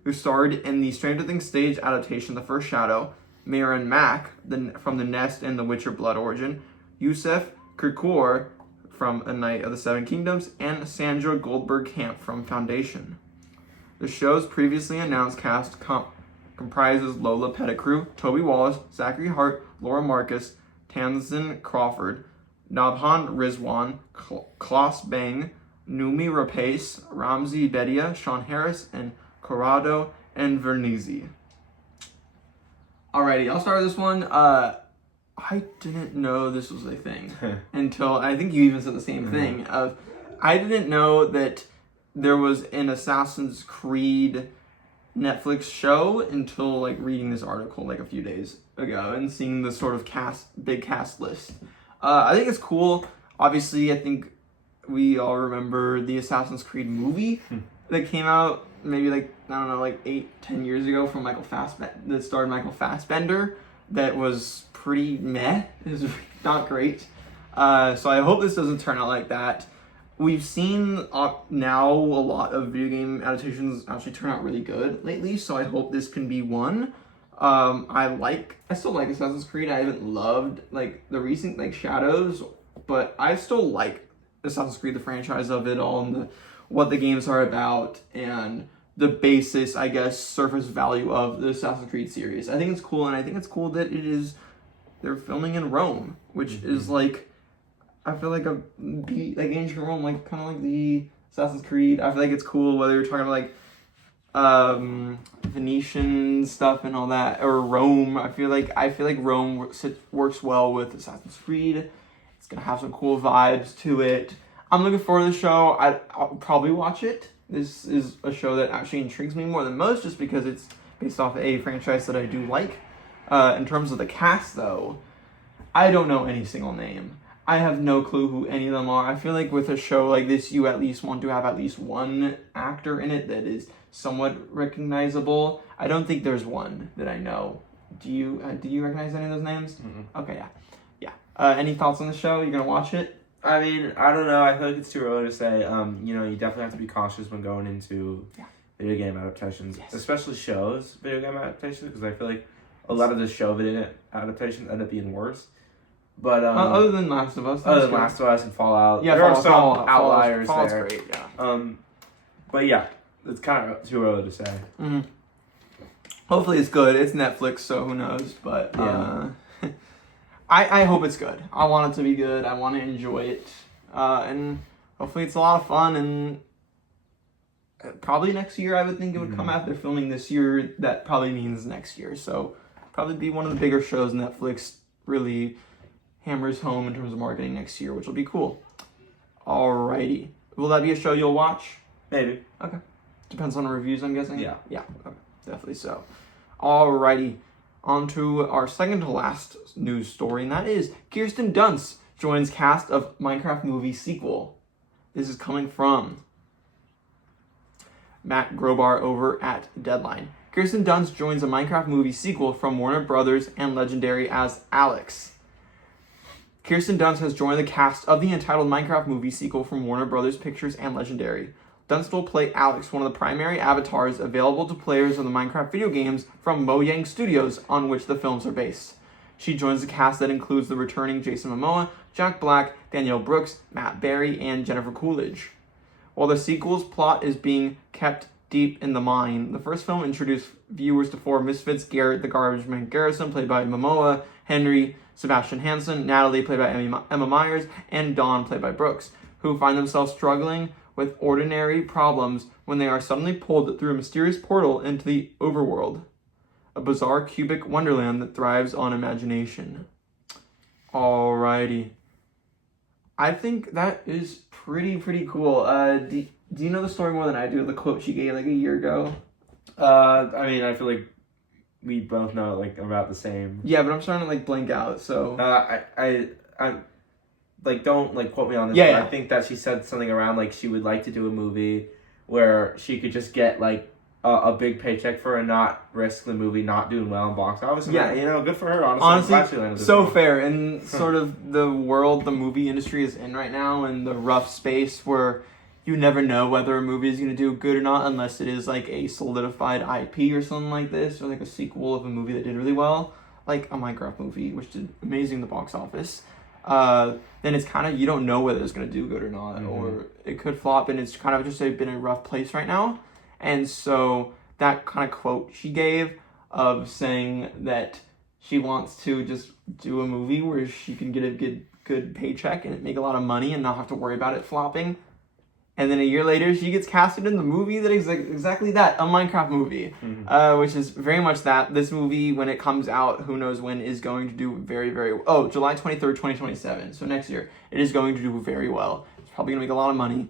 who starred in the Stranger Things stage adaptation The First Shadow, Marin Mack from The Nest and The Witcher Blood Origin, Yusef Kirkour from A Knight of the Seven Kingdoms, and Sandra Goldberg-Camp from Foundation. The show's previously announced cast comprises Lola Pettigrew, Toby Wallace, Zachary Hart, Laura Marcus, Tamsin Crawford, Nabhan Rizwan, Klaus Bang, Numi Rapace, Ramzi Bedia, Sean Harris, and Corrado Envernizzi. Alrighty, I'll start with this one. I didn't know this was a thing until, I think you even said the same thing. I didn't know that there was an Assassin's Creed Netflix show until like reading this article like a few days ago and seeing the sort of big cast list. I think it's cool. Obviously, I think we all remember the Assassin's Creed movie that came out maybe like, I don't know, like 8-10 years ago from that starred Michael Fassbender. That was pretty meh. It was not great. So I hope this doesn't turn out like that. We've seen now a lot of video game adaptations actually turn out really good lately, so I hope this can be one. I still like Assassin's Creed. I haven't loved like the recent like Shadows, but I still like Assassin's Creed, the franchise of it all, and what the games are about, and the basis, I guess, surface value of the Assassin's Creed series. I think it's cool, and I think it's cool that they're filming in Rome, which is like, I feel like ancient Rome, like kind of like the Assassin's Creed. I feel like it's cool whether you're talking about like Venetian stuff and all that, or Rome. I feel like Rome works well with Assassin's Creed. It's gonna have some cool vibes to it. I'm looking forward to the show. I'll probably watch it. This is a show that actually intrigues me more than most, just because it's based off a franchise that I do like. In terms of the cast, though, I don't know any single name. I have no clue who any of them are. I feel like with a show like this, you at least want to have at least one actor in it that is somewhat recognizable. I don't think there's one that I know. Do you recognize any of those names? Mm-hmm. Okay, yeah. Any thoughts on the show? You're gonna watch it? I mean, I don't know. I feel like it's too early to say. You definitely have to be cautious when going into video game adaptations, especially shows video game adaptations, because I feel like a lot of the show video adaptations end up being worse. But other than Last of Us, Last of Us and Fallout, there are some outliers there. Great, yeah. But yeah, it's kind of too early to say. Mm-hmm. Hopefully, it's good. It's Netflix, so who knows? But I hope it's good. I want it to be good. I want to enjoy it, and hopefully, it's a lot of fun. And probably next year, I would think it would come out. They're filming this year. That probably means next year. So probably be one of the bigger shows Netflix really hammers home in terms of marketing next year, which will be cool. Alrighty. Will that be a show you'll watch? Maybe. Okay. Depends on the reviews, I'm guessing? Yeah. Yeah, okay. Definitely so. Alrighty. On to our second to last news story, and that is Kirsten Dunst joins cast of Minecraft movie sequel. This is coming from Matt Grobar over at Deadline. Kirsten Dunst joins a Minecraft movie sequel from Warner Brothers and Legendary as Alex. Kirsten Dunst has joined the cast of the entitled Minecraft movie sequel from Warner Brothers Pictures and Legendary. Dunst will play Alex, one of the primary avatars available to players of the Minecraft video games from Mojang Studios, on which the films are based. She joins the cast that includes the returning Jason Momoa, Jack Black, Danielle Brooks, Matt Berry, and Jennifer Coolidge. While the sequel's plot is being kept deep in the mine, the first film introduced viewers to four misfits: Garrett the Garbage Man Garrison, played by Momoa, Henry, Sebastian Hansen, Natalie, played by Emma Myers, and Dawn, played by Brooks, who find themselves struggling with ordinary problems when they are suddenly pulled through a mysterious portal into the overworld, a bizarre cubic wonderland that thrives on imagination. Alrighty. I think that is pretty cool. Do you know the story more than I do? The quote she gave like a year ago? I mean, I feel like we both know like about the same. Yeah, but I'm starting to like blank out, so... I like, don't like quote me on this, yeah, but yeah. I think that she said something around like she would like to do a movie where she could just get like a big paycheck for and not risk the movie not doing well in box office. And Yeah, you know, good for her. Honestly, so fair. And sort of the world the movie industry is in right now, and the rough space where you never know whether a movie is going to do good or not unless it is like a solidified IP or something like this, or like a sequel of a movie that did really well, like a Minecraft movie which did amazing in the box office. Then it's kind of, you don't know whether it's going to do good or not, or it could flop, and it's kind of just been a rough place right now. And so that kind of quote she gave of saying that she wants to just do a movie where she can get a good paycheck and make a lot of money and not have to worry about it flopping. And then a year later, she gets casted in the movie that is exactly that, a Minecraft movie, which is very much that. This movie, when it comes out, who knows when, is going to do very, very... Oh, July 23rd, 2027, so next year. It is going to do very well. It's probably going to make a lot of money.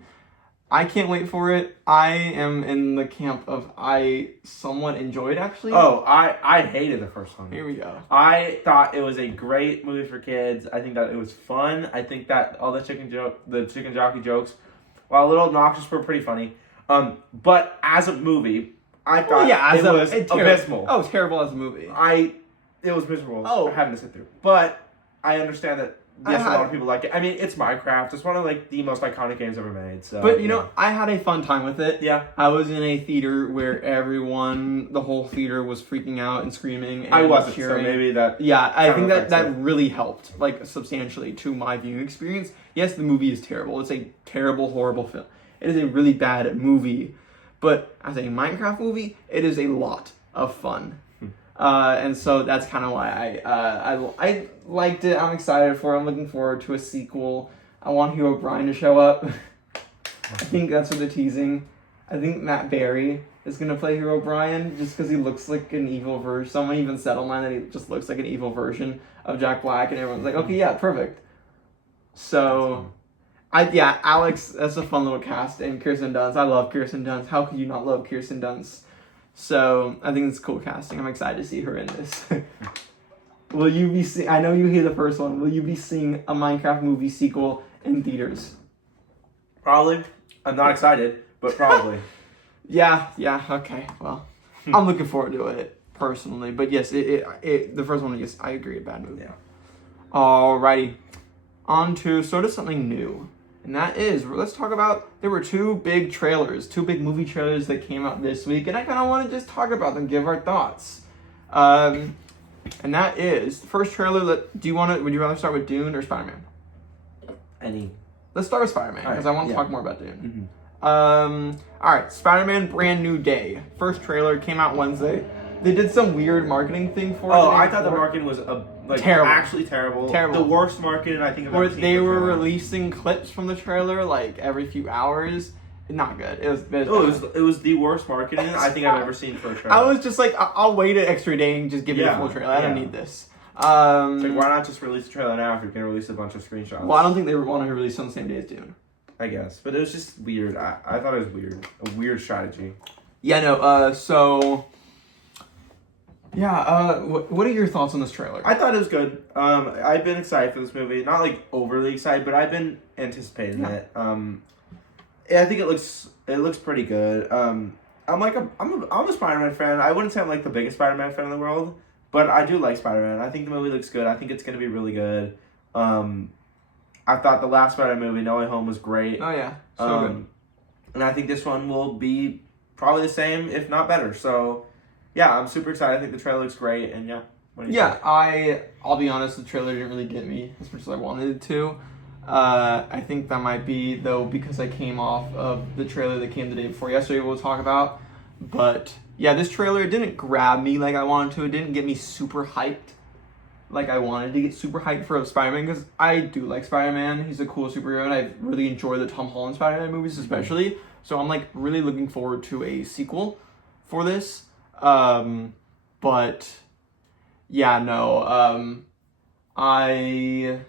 I can't wait for it. I am in the camp of I somewhat enjoyed, actually. Oh, I hated the first one. Here we go. I thought it was a great movie for kids. I think that it was fun. I think that all the chicken jockey jokes, while a little obnoxious, were pretty funny. But as a movie, I thought it was abysmal. Oh, terrible as a movie. It was miserable. Oh. Having to sit through. But I understand that. Yes, a lot of people like it. I mean, it's Minecraft. It's one of like the most iconic games ever made. So, but you know, I had a fun time with it. Yeah, I was in a theater where the whole theater was freaking out and screaming. And I wasn't, cheering. so maybe that. Yeah, I think that really helped, like, substantially to my viewing experience. Yes, the movie is terrible. It's a terrible, horrible film. It is a really bad movie, but as a Minecraft movie, it is a lot of fun. And so that's kind of why I liked it. I'm excited for it. I'm looking forward to a sequel. I want Hugh O'Brien to show up. I think that's what they're teasing. I think Matt Berry is going to play Hugh O'Brien just because he looks like an evil version. Someone even said online that he just looks like an evil version of Jack Black, and everyone's like, okay, yeah, perfect. So, Alex, that's a fun little cast. And Kirsten Dunst, I love Kirsten Dunst. How could you not love Kirsten Dunst? So, I think it's cool casting. I'm excited to see her in this. Will you be seeing... I know you hate the first one. Will you be seeing a Minecraft movie sequel in theaters? Probably. I'm not excited, but probably. Yeah, okay. Well, I'm looking forward to it, personally. But yes, the first one, yes, I agree, a bad movie. Yeah. Alrighty. On to sort of something new. And that is, let's talk about, there were two big movie trailers that came out this week, and I kind of want to just talk about them, give our thoughts. And that is, the first trailer, would you rather start with Dune or Spider-Man? Any. Let's start with Spider-Man, because I want to talk more about Dune. Alright, Spider-Man Brand New Day. First trailer came out Wednesday. They did some weird marketing thing for it. Oh, I thought the marketing was terrible. Actually terrible. Terrible. The worst marketing I think I've ever seen. They were releasing clips from the trailer like every few hours. Not good. It was the worst marketing I think I've ever seen for a trailer. I was just like, I'll wait an extra day and just give you the full trailer. I don't need this. It's like, why not just release the trailer now if you're going to release a bunch of screenshots? Well, I don't think they want to release on the same day as Dune. I guess. But it was just weird. I thought it was weird. A weird strategy. Yeah, no, so... Yeah, what are your thoughts on this trailer? I thought it was good. I've been excited for this movie. Not like overly excited, but I've been anticipating it. I think it looks pretty good. I'm a Spider-Man fan. I wouldn't say I'm like the biggest Spider-Man fan in the world, but I do like Spider-Man. I think the movie looks good. I think it's gonna be really good. I thought the last Spider-Man movie, No Way Home, was great. Oh yeah, so good. And I think this one will be probably the same, if not better. So, yeah, I'm super excited. I think the trailer looks great, and yeah. What do you think? I'll be honest, the trailer didn't really get me as much as I wanted it to. I think that might be, though, because I came off of the trailer that came the day before yesterday we'll talk about. But, yeah, this trailer didn't grab me like I wanted to. It didn't get me super hyped like I wanted to get super hyped for Spider-Man, because I do like Spider-Man. He's a cool superhero, and I really enjoy the Tom Holland Spider-Man movies especially. So I'm, like, really looking forward to a sequel for this. But, yeah, no, the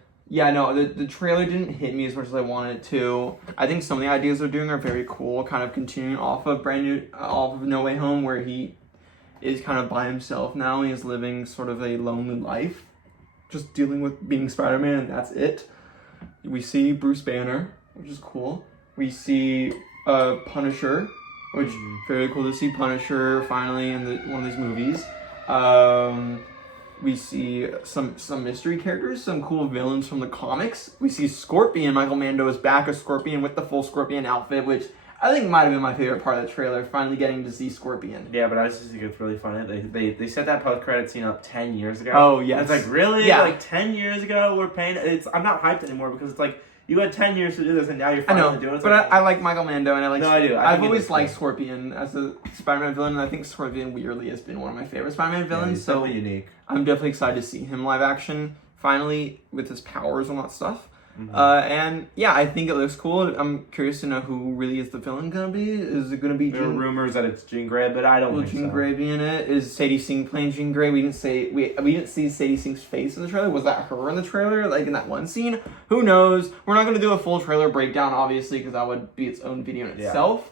trailer didn't hit me as much as I wanted it to. I think some of the ideas they're doing are very cool, kind of continuing off of No Way Home, where he is kind of by himself now. He is living sort of a lonely life, just dealing with being Spider-Man, and that's it. We see Bruce Banner, which is cool. We see Punisher, which very cool to see Punisher finally in one of these movies. We see some mystery characters, some cool villains from the comics. We see Scorpion. Michael Mando is back as Scorpion with the full Scorpion outfit, which I think might have been my favorite part of the trailer, finally getting to see Scorpion. Yeah, but I just think it's really funny. They set that post-credit scene up 10 years ago. Oh, yes. It's like, really? Yeah. Like, 10 years ago we're paying... I'm not hyped anymore because it's like, you had 10 years to do this and now you're finally doing it. But I like Michael Mando, and I like... No, I do. I've always liked Scorpion as a Spider-Man villain, and I think Scorpion weirdly has been one of my favorite Spider-Man villains. Yeah, he's so unique. I'm definitely excited to see him live action, finally, with his powers and all that stuff. Mm-hmm. And yeah, I think it looks cool. I'm curious to know who really is the villain gonna be. Is it gonna be There are rumors that it's Jean Grey, but I don't think Jean Grey be in it? Is Sadie Sink playing Jean Grey? We didn't see Sadie Sink's face in the trailer. Was that her in the trailer, like in that one scene? Who knows? We're not gonna do a full trailer breakdown, obviously, because that would be its own video in itself.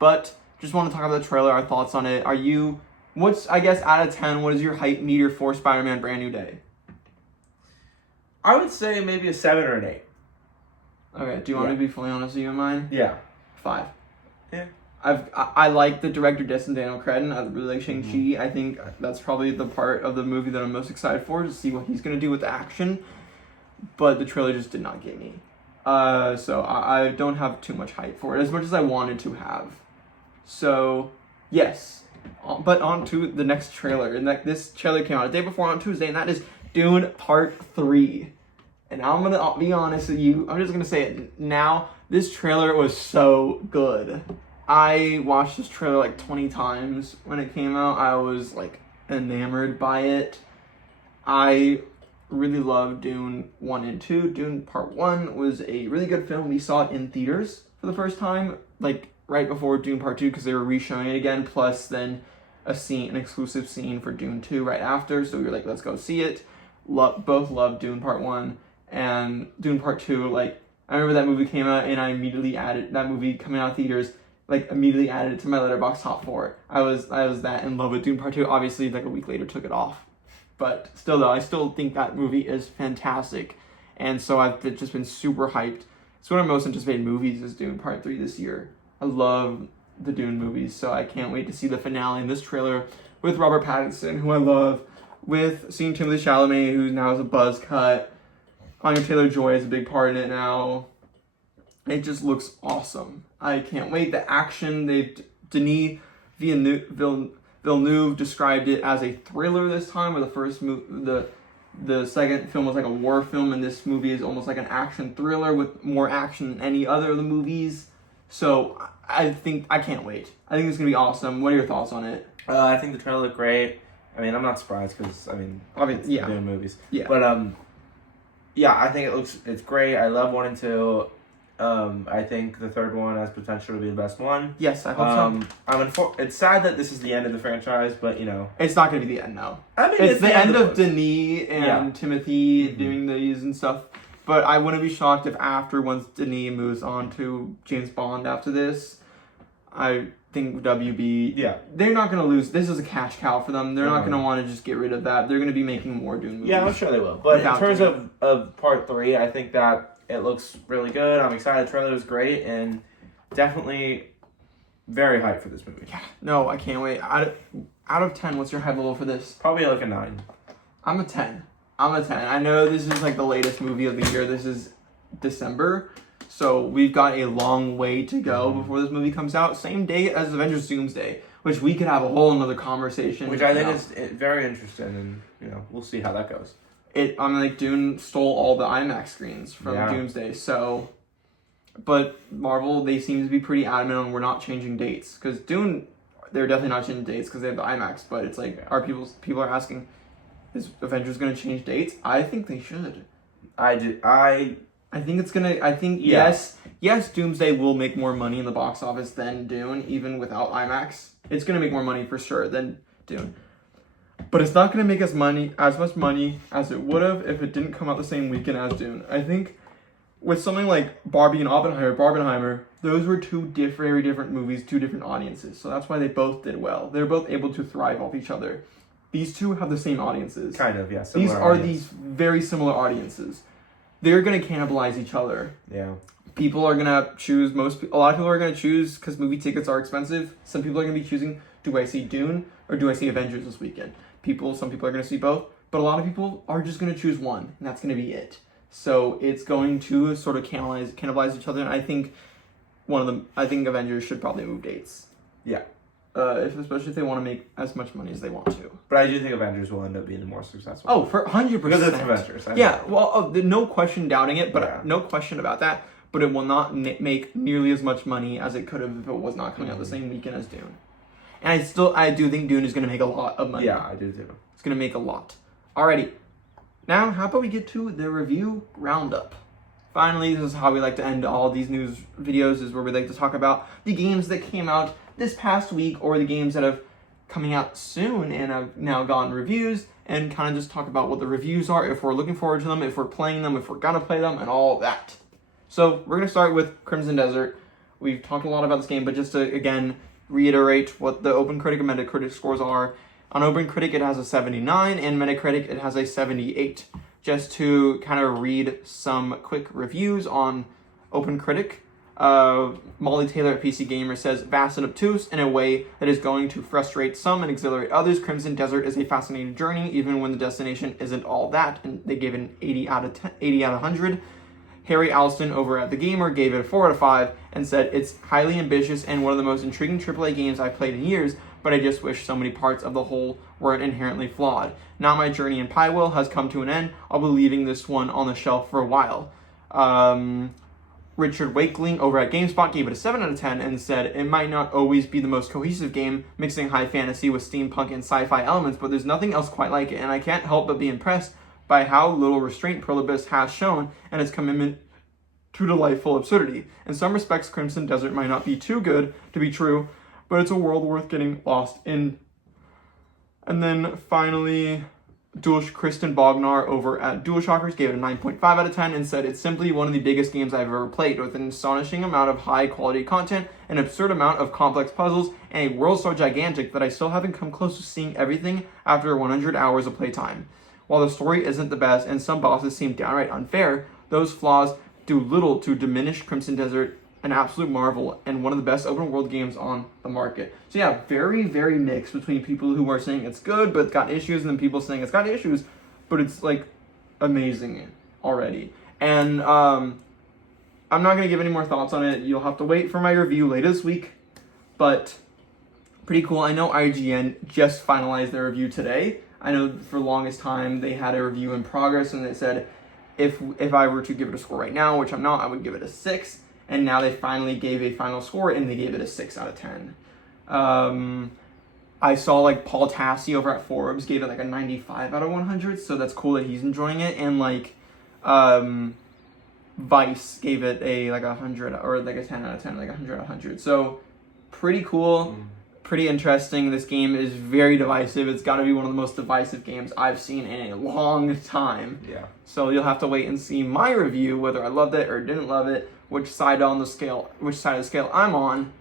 But just want to talk about the trailer, our thoughts on it. What's, I guess, out of 10, what is your hype meter for Spider-Man Brand New Day? I would say maybe a 7 or an 8. Okay, do you want me to be fully honest with you in mine? Yeah. 5. Yeah. I like the director Destin Daniel Cretton. I really like Shang-Chi. I think that's probably the part of the movie that I'm most excited for, to see what he's going to do with the action. But the trailer just did not get me. So I don't have too much hype for it, as much as I wanted to have. So, yes. But on to the next trailer. And this trailer came out the day before on Tuesday, and that is Dune Part 3. And I'm going to be honest with you. I'm just going to say it now. This trailer was so good. I watched this trailer like 20 times when it came out. I was like enamored by it. I really loved Dune 1 and 2. Dune Part 1 was a really good film. We saw it in theaters for the first time, like right before Dune Part 2, because they were re-showing it again, plus then an exclusive scene for Dune 2 right after. So we were like, let's go see it. Both loved Dune Part 1. And Dune Part 2, like, I remember that movie came out, and I immediately added that movie coming out of theaters, like, immediately added it to my Letterboxd top 4. I was that in love with Dune Part 2. Obviously, like, a week later, took it off. But still, though, I still think that movie is fantastic. And so I've just been super hyped. It's one of my most anticipated movies is Dune Part 3 this year. I love the Dune movies, so I can't wait to see the finale in this trailer with Robert Pattinson, who I love, with seeing Timothée Chalamet, who now is a buzz cut. Anya Taylor-Joy is a big part in it now. It just looks awesome. I can't wait. The action, Denis Villeneuve described it as a thriller this time, where the second film was like a war film, and this movie is almost like an action thriller with more action than any other of the movies. So I can't wait. I think it's going to be awesome. What are your thoughts on it? I think the trailer looked great. I mean, I'm not surprised because, obviously, doing movies. Yeah. But, yeah, I think it's great. I love 1 and 2. I think the third one has potential to be the best one. Yes, I hope so. It's sad that this is the end of the franchise, but, It's not going to be the end, no. I mean, it's the end of Denis and Timothy doing these and stuff. But I wouldn't be shocked if once Denis moves on to James Bond after this, I think WB, they're not going to lose. This is a cash cow for them. They're not going to want to just get rid of that. They're going to be making more Dune movies. Yeah, I'm sure they will. But in terms of Part 3, I think that it looks really good. I'm excited. The trailer was great, and definitely very hyped for this movie. Yeah, no, I can't wait. Out of 10, what's your hype level for this? Probably like a 9. I'm a 10. I know this is like the latest movie of the year. This is December. So we've got a long way to go before this movie comes out. Same date as Avengers Doomsday, which we could have a whole another conversation. Which I think is very interesting, and we'll see how that goes. Dune stole all the IMAX screens from Doomsday. So, but Marvel, they seem to be pretty adamant on we're not changing dates, because Dune, they're definitely not changing dates because they have the IMAX. But it's like people are asking, is Avengers going to change dates? I think they should. I think it's gonna. I think yes, Doomsday will make more money in the box office than Dune, even without IMAX. It's gonna make more money for sure than Dune, but it's not gonna make as much money as it would have if it didn't come out the same weekend as Dune. I think with something like Barbie and Barbenheimer, those were two very different movies, two different audiences. So that's why they both did well. They're both able to thrive off each other. These two have the same audiences. Kind of, yeah. These are these very similar audiences. They're going to cannibalize each other. Yeah. People are going to choose, a lot of people are going to choose, because movie tickets are expensive. Some people are going to be choosing, do I see Dune or do I see Avengers this weekend? Some people are going to see both, but a lot of people are just going to choose one, and that's going to be it. So it's going to sort of cannibalize each other, and I think Avengers should probably move dates. Yeah. Especially if they want to make as much money as they want to. But I do think Avengers will end up being the more successful. Oh, for 100%. Because it's Avengers. Yeah, well, no question doubting it, but no question about that. But it will not make nearly as much money as it could have if it was not coming out the same weekend as Dune. And I do think Dune is going to make a lot of money. Yeah, I do too. It's going to make a lot. Alrighty. Now, how about we get to the review roundup? Finally, this is how we like to end all these news videos, is where we like to talk about the games that came out this past week, or the games that have coming out soon and have now gotten reviews, and kind of just talk about what the reviews are, if we're looking forward to them, if we're playing them, if we're gonna play them, and all that. So we're gonna start with Crimson Desert. We've talked a lot about this game, but just to again reiterate what the OpenCritic and Metacritic scores are. On OpenCritic it has a 79, and Metacritic it has a 78. Just to kind of read some quick reviews on OpenCritic. Molly Taylor at PC Gamer says, vast and obtuse in a way that is going to frustrate some and exhilarate others. Crimson Desert is a fascinating journey, even when the destination isn't all that. And they gave it an 80 out of 100. Harry Alston over at The Gamer gave it a 4 out of 5 and said, it's highly ambitious and one of the most intriguing AAA games I've played in years, but I just wish so many parts of the whole weren't inherently flawed. Now my journey in Pywell has come to an end. I'll be leaving this one on the shelf for a while. Richard Wakeling over at GameSpot gave it a 7 out of 10 and said, it might not always be the most cohesive game, mixing high fantasy with steampunk and sci-fi elements, but there's nothing else quite like it, and I can't help but be impressed by how little restraint Prolibus has shown and its commitment to delightful absurdity. In some respects, Crimson Desert might not be too good to be true, but it's a world worth getting lost in. And then finally, Kristen Bognar over at DualShockers gave it a 9.5 out of 10 and said, it's simply one of the biggest games I've ever played, with an astonishing amount of high quality content, an absurd amount of complex puzzles, and a world so gigantic that I still haven't come close to seeing everything after 100 hours of playtime. While the story isn't the best and some bosses seem downright unfair, those flaws do little to diminish Crimson Desert, an absolute marvel and one of the best open world games on the market. So yeah, very, very mixed between people who are saying it's good but it's got issues, and then people saying it's got issues but it's like amazing already. And I'm not going to give any more thoughts on it. You'll have to wait for my review later this week, but pretty cool. I know IGN just finalized their review today. I know for the longest time they had a review in progress, and they said if I were to give it a score right now, which I'm not, I would give it a 6. And now they finally gave a final score, and they gave it a 6 out of 10. I saw like Paul Tassi over at Forbes gave it like a 95 out of 100, so that's cool that he's enjoying it. And like Vice gave it a like 100 or like a 10 out of 10, like 100 out of 100. So pretty cool, pretty interesting. This game is very divisive. It's got to be one of the most divisive games I've seen in a long time. Yeah. So you'll have to wait and see my review, whether I loved it or didn't love it, which side of the scale I'm on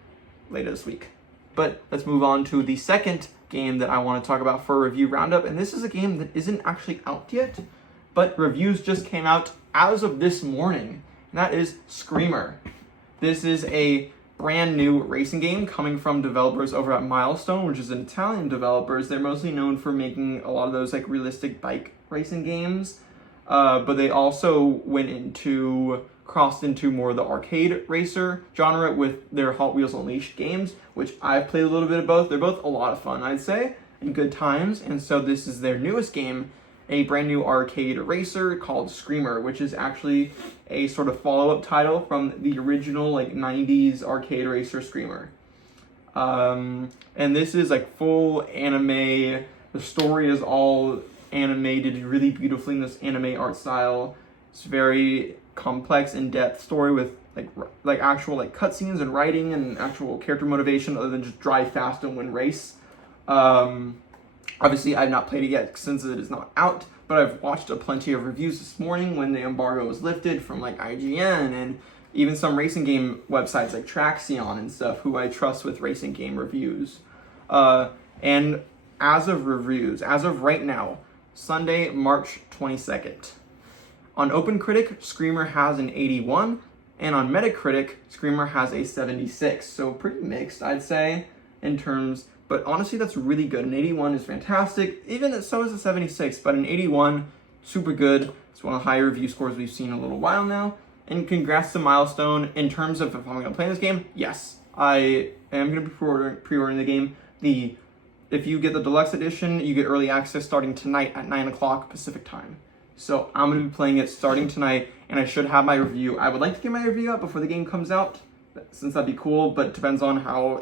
later this week. But let's move on to the second game that I want to talk about for a review roundup. And this is a game that isn't actually out yet, but reviews just came out as of this morning. And that is Screamer. This is a brand new racing game coming from developers over at Milestone, which is an Italian developers. They're mostly known for making a lot of those like realistic bike racing games, but they also crossed into more of the arcade racer genre with their Hot Wheels Unleashed games, which I've played a little bit of both. They're both a lot of fun, I'd say, and good times. And so this is their newest game, a brand new arcade racer called Screamer, which is actually a sort of follow-up title from the original like 90s arcade racer Screamer. And this is like full anime. The story is all animated really beautifully in this anime art style. It's very complex, in-depth story with like actual like cutscenes and writing and actual character motivation other than just drive fast and win race. Obviously, I've not played it yet since it is not out, but I've watched plenty of reviews this morning when the embargo was lifted from like IGN and even some racing game websites like Traxion and stuff, who I trust with racing game reviews. And as of right now, Sunday, March 22nd, on OpenCritic, Screamer has an 81, and on Metacritic, Screamer has a 76. So pretty mixed, I'd say, in terms. But honestly, that's really good. An 81 is fantastic. Even so is a 76, but an 81, super good. It's one of the higher review scores we've seen in a little while now. And congrats to Milestone. In terms of if I'm going to play this game, yes, I am going to be pre-ordering the game. If you get the deluxe edition, you get early access starting tonight at 9 o'clock Pacific time. So I'm going to be playing it starting tonight, and I should have my review. I would like to get my review out before the game comes out, since that'd be cool, but it depends on how,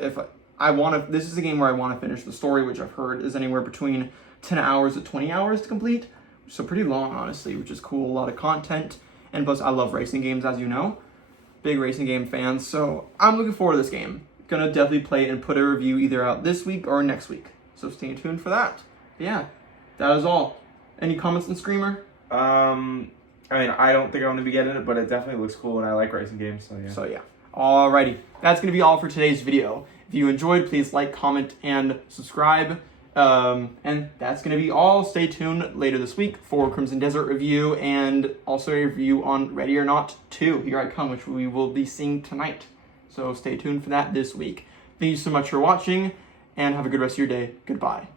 this is a game where I want to finish the story, which I've heard is anywhere between 10 hours to 20 hours to complete. So pretty long, honestly, which is cool. A lot of content. And plus, I love racing games, as you know. Big racing game fan. So I'm looking forward to this game. Gonna definitely play it and put a review either out this week or next week. So stay tuned for that. But yeah, that is all. Any comments on Screamer? I mean, I don't think I'm going to be getting it, but it definitely looks cool, and I like racing games, so yeah. Alrighty. That's going to be all for today's video. If you enjoyed, please like, comment, and subscribe. And that's going to be all. Stay tuned later this week for Crimson Desert review and also a review on Ready or Not 2, Here I Come, which we will be seeing tonight. So stay tuned for that this week. Thank you so much for watching, and have a good rest of your day. Goodbye.